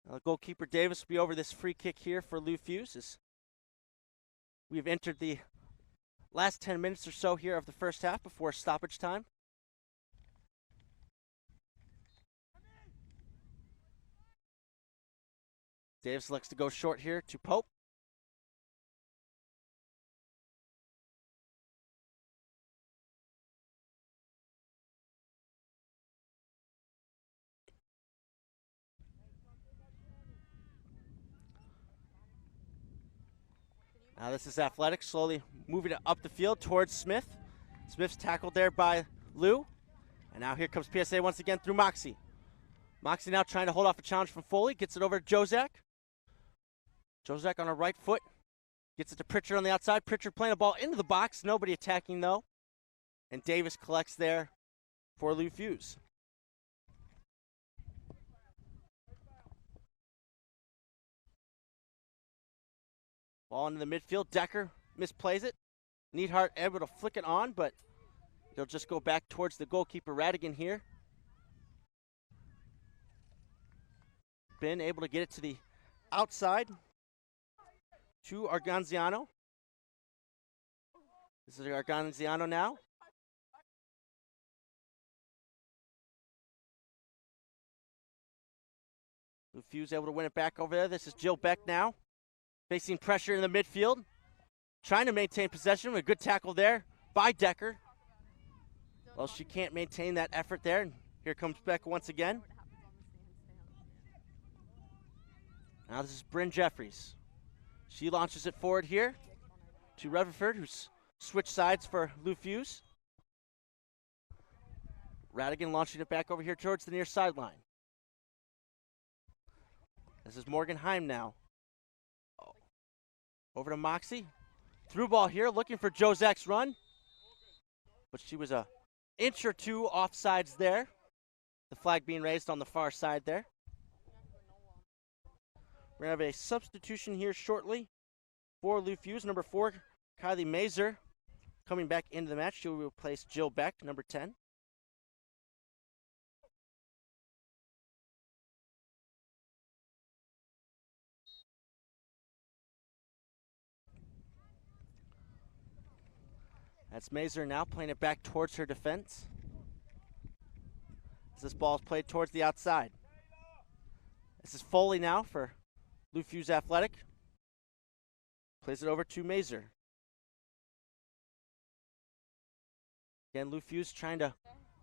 Now, goalkeeper Davis will be over this free kick here for Lou Fusz, as we've entered the last 10 minutes or so here of the first half before stoppage time. Davis looks to go short here to Pope. Now this is Athletic, slowly moving it up the field towards Smith. Smith's tackled there by Lou. And now here comes PSA once again through Moxie. Moxie now trying to hold off a challenge from Foley. Gets it over to Jozak. Jozak on her right foot. Gets it to Pritchard on the outside. Pritchard playing a ball into the box. Nobody attacking though. And Davis collects there for Lou Fusz. Ball into the midfield. Decker misplays it. Neidhart able to flick it on, but he'll just go back towards the goalkeeper Radigan here. Ben able to get it to the outside to Arganziano. This is Arganziano now. Fusz able to win it back over there. This is Jill Beck now. Facing pressure in the midfield. Trying to maintain possession. A good tackle there by Decker. Well, she can't maintain that effort there. And here comes Beck once again. Now this is Bryn Jeffries. She launches it forward here to Rutherford, who's switched sides for Lou Fusz. Radigan launching it back over here towards the near sideline. This is Morgan Heim now. Over to Moxie. Through ball here, looking for Jozak's run. But she was an inch or two offsides there. The flag being raised on the far side there. We're going to have a substitution here shortly for Lou Fusz. Number 4, Kylie Mazer, coming back into the match. She will replace Jill Beck, number 10. That's Mazer now playing it back towards her defense. As this ball is played towards the outside. This is Foley now for Lou Fusz Athletic. Plays it over to Mazer. Again, Lou Fusz trying to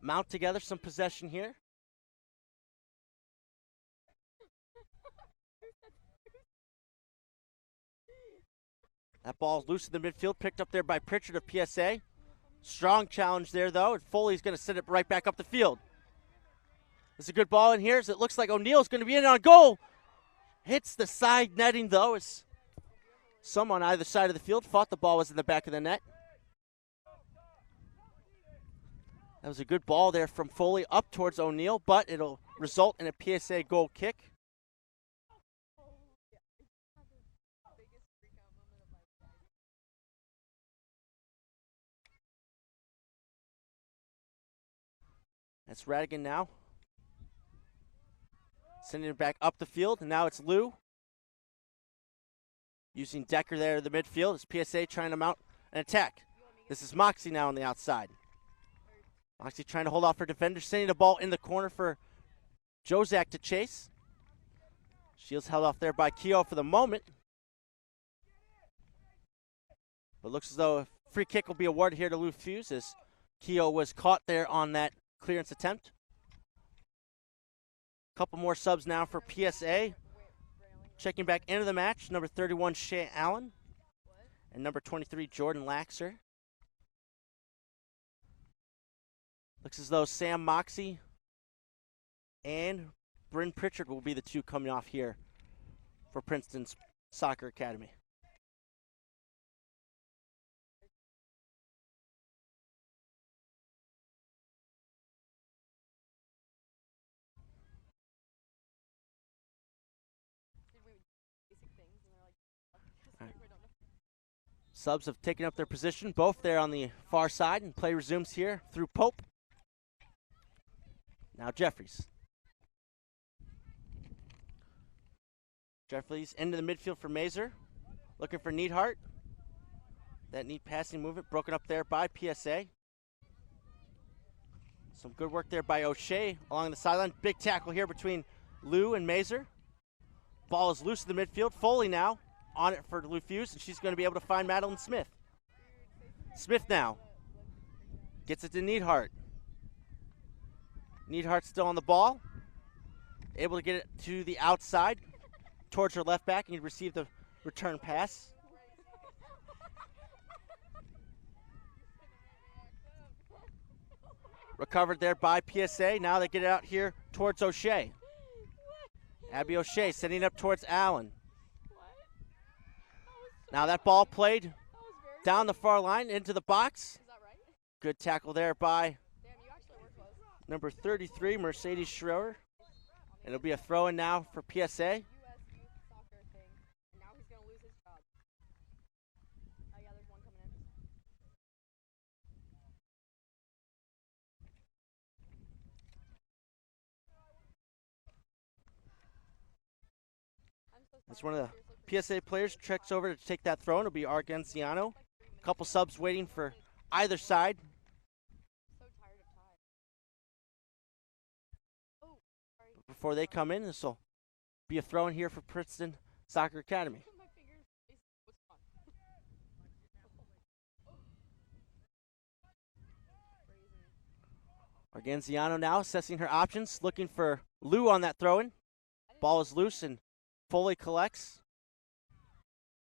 mount together some possession here. That ball loose in the midfield, picked up there by Pritchard of PSA. Strong challenge there, though, and Foley's going to send it right back up the field. It's a good ball in here, as it looks like O'Neill's going to be in on goal. Hits the side netting, though, as some on either side of the field thought the ball was in the back of the net. That was a good ball there from Foley up towards O'Neill, but it'll result in a PSA goal kick. That's Radigan now. Sending it back up the field, and now it's Lou. Using Decker there in the midfield. It's PSA trying to mount an attack. This is Moxie now on the outside. Moxie trying to hold off her defender, sending the ball in the corner for Jozak to chase. Shields held off there by Keogh for the moment. But looks as though a free kick will be awarded here to Lou Fusz, as Keogh was caught there on that clearance attempt. Couple more subs now for PSA. Checking back into the match, number 31, Shea Allen, and number 23, Jordan Laxer. Looks as though Sam Moxie and Bryn Pritchard will be the two coming off here for Princeton's Soccer Academy. Subs have taken up their position, both there on the far side, and play resumes here through Pope. Now Jeffries. Jeffries into the midfield for Mazer, looking for Neidhart. That neat passing movement broken up there by PSA. Some good work there by O'Shea along the sideline. Big tackle here between Lou and Mazer. Ball is loose in the midfield. Foley now on it for Lou Fusz, and she's going to be able to find Madeline Smith. Smith now gets it to Neidhart. Neidhart still on the ball, able to get it to the outside towards her left back, and receive the return pass. Recovered there by PSA. Now they get it out here towards O'Shea. Abby O'Shea sending it up towards Allen. Now that ball played down the far line into the box. Good tackle there by number 33, Mercedes Schroer. And it'll be a throw-in now for PSA. As one of the PSA players treks over to take that throw, it'll be Argenziano couple subs waiting for either side. Before they come in, this will be a throw in here for Princeton Soccer Academy. Arganziano now assessing her options, looking for Lou on that throw-in. Ball is loose and Foley collects.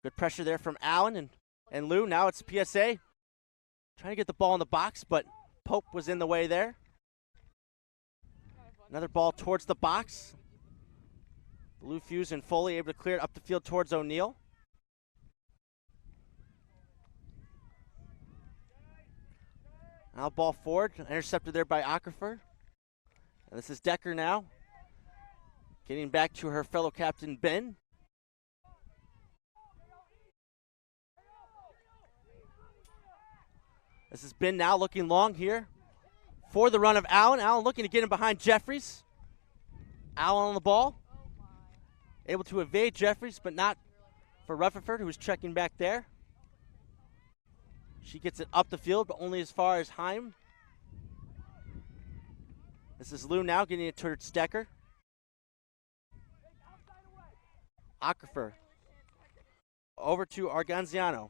Good pressure there from Allen and Lou. Now it's PSA. Trying to get the ball in the box, but Pope was in the way there. Another ball towards the box. Lou Fusz and Foley able to clear it up the field towards O'Neal. Now ball forward, intercepted there by Akerfer. And this is Decker now. Getting back to her fellow captain, Ben. This is Ben now looking long here for the run of Allen. Allen looking to get him behind Jeffries. Allen on the ball. Able to evade Jeffries, but not for Rutherford, who was checking back there. She gets it up the field, but only as far as Heim. This is Lou now getting it towards Decker. Akerfer. Over to Arganziano.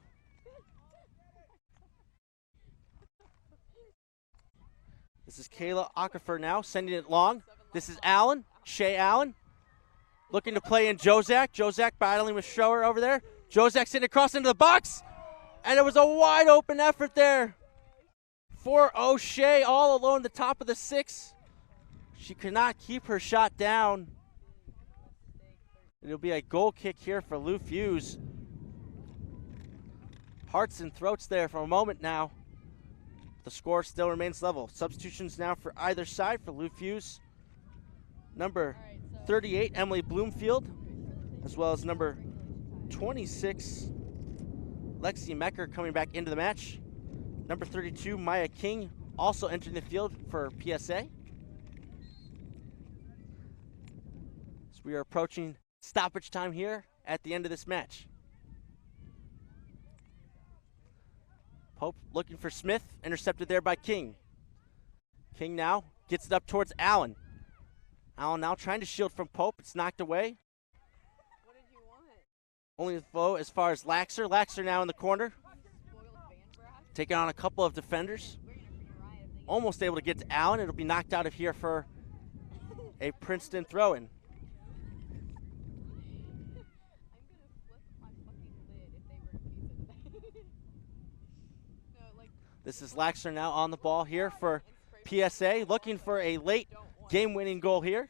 This is Kayla Akerfer now, sending it long. This is Allen, Shea Allen. Looking to play in Jozak. Jozak battling with Schroer over there. Jozak sitting across into the box. And it was a wide open effort there for O'Shea, all alone at the top of the 6. She could not keep her shot down. It'll be a goal kick here for Lou Fusz. Hearts and throats there for a moment now. The score still remains level. Substitutions now for either side for Lou Fusz. Number 38, Emily Bloomfield, as well as number 26, Lexi Mecker coming back into the match. Number 32, Maya King, also entering the field for PSA. So we are approaching stoppage time here at the end of this match. Pope looking for Smith, intercepted there by King. King now gets it up towards Allen. Allen now trying to shield from Pope. It's knocked away. Only the foe as far as Laxer. Laxer now in the corner. Taking on a couple of defenders. Almost able to get to Allen. It'll be knocked out of here for a Princeton throw-in. This is Laxer now on the ball here for PSA, looking for a late game-winning goal here.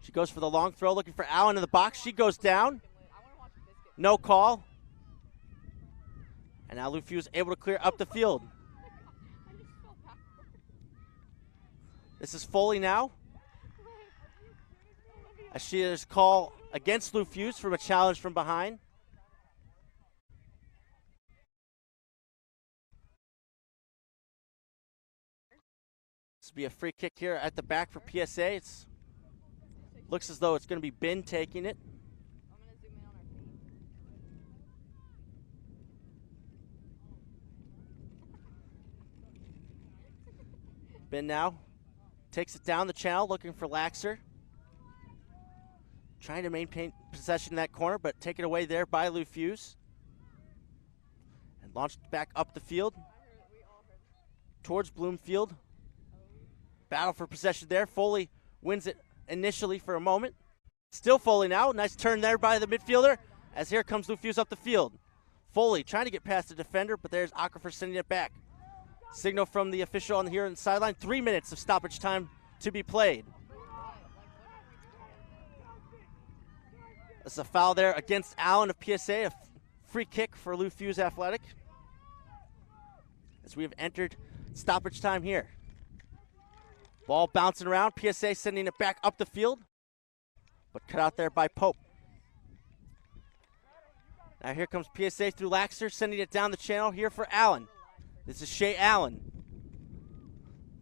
She goes for the long throw, looking for Allen in the box. She goes down. No call. And now Lou Fusz able to clear up the field. This is Foley now. As she is called against Lou Fusz from a challenge from behind. This will be a free kick here at the back for PSA. Looks as though it's going to be Ben taking it. Ben now takes it down the channel, looking for Laxer. Trying to maintain possession in that corner, but taken away there by Lou Fusz. And launched back up the field towards Bloomfield. Battle for possession there. Foley wins it initially for a moment. Still Foley now. Nice turn there by the midfielder, as here comes Lou Fusz up the field. Foley trying to get past the defender, but there's Akerfer sending it back. Signal from the official on here on the sideline. 3 minutes of stoppage time to be played. That's a foul there against Allen of PSA. A free kick for Lou Fusz Athletic. As we have entered stoppage time here. Ball bouncing around. PSA sending it back up the field, but cut out there by Pope. Now here comes PSA through Laxer, sending it down the channel here for Allen. This is Shea Allen.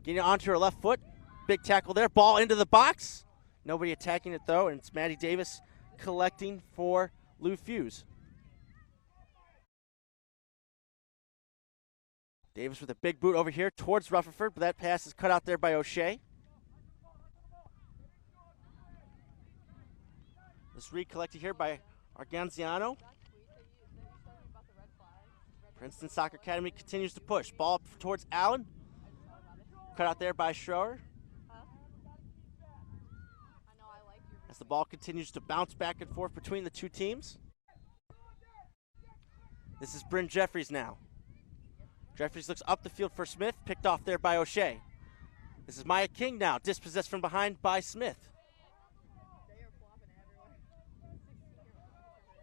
Getting it onto her left foot. Big tackle there. Ball into the box. Nobody attacking it though, and it's Maddie Davis collecting for Lou Fusz. Davis with a big boot over here towards Rutherford, but that pass is cut out there by O'Shea. This read collected here by Arganziano. Princeton Soccer Academy continues to push. Ball up towards Allen. Cut out there by Schroer. As the ball continues to bounce back and forth between the two teams. This is Bryn Jeffries now. Jeffries looks up the field for Smith, picked off there by O'Shea. This is Maya King now, dispossessed from behind by Smith.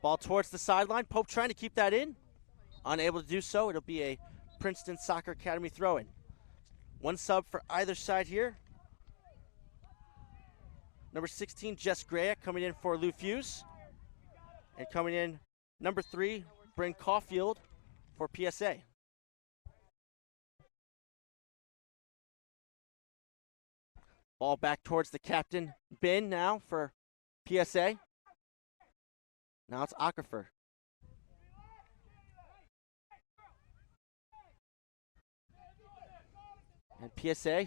Ball towards the sideline. Pope trying to keep that in. Unable to do so. It'll be a Princeton Soccer Academy throw-in. One sub for either side here. Number 16, Jess Grea coming in for Lou Fusz. And coming in, number 3, Bryn Caulfield for PSA. Ball back towards the captain, Ben, now for PSA. Now it's Aquifer. And PSA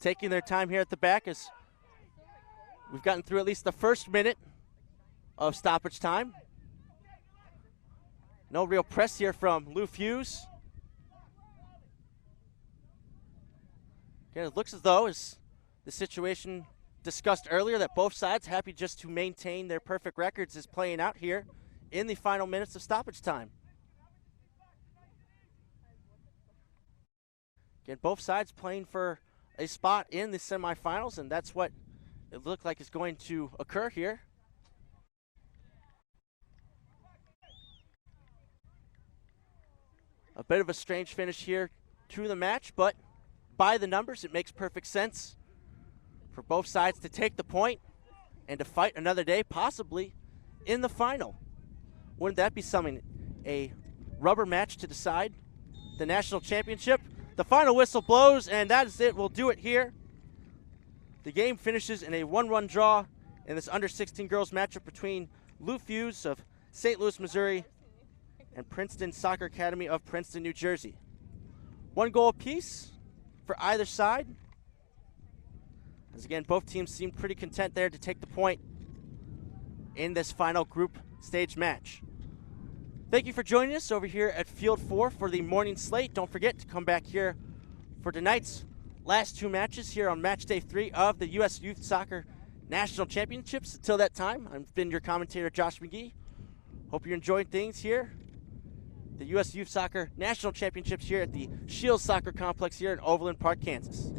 taking their time here at the back as we've gotten through at least the first minute of stoppage time. No real press here from Lou Fusz. Again, it looks as though, as the situation discussed earlier, that both sides happy just to maintain their perfect records is playing out here in the final minutes of stoppage time. Again, both sides playing for a spot in the semifinals, and that's what it looked like is going to occur here. A bit of a strange finish here to the match, but by the numbers, it makes perfect sense for both sides to take the point and to fight another day, possibly in the final. Wouldn't that be something? A rubber match to decide the national championship. The final whistle blows, and that is it. We'll do it here. The game finishes in a 1-1 draw in this under-16 girls matchup between Lou Fusz of St. Louis, Missouri, and Princeton Soccer Academy of Princeton, New Jersey. 1 goal apiece for either side. As again, both teams seem pretty content there to take the point in this final group stage match. Thank you for joining us over here at Field 4 for the morning slate. Don't forget to come back here for tonight's last 2 matches here on match day 3 of the U.S. Youth Soccer National Championships. Until that time, I've been your commentator, Josh McGee. Hope you're enjoying things here. The U.S. Youth Soccer National Championships here at the Shields Soccer Complex here in Overland Park, Kansas.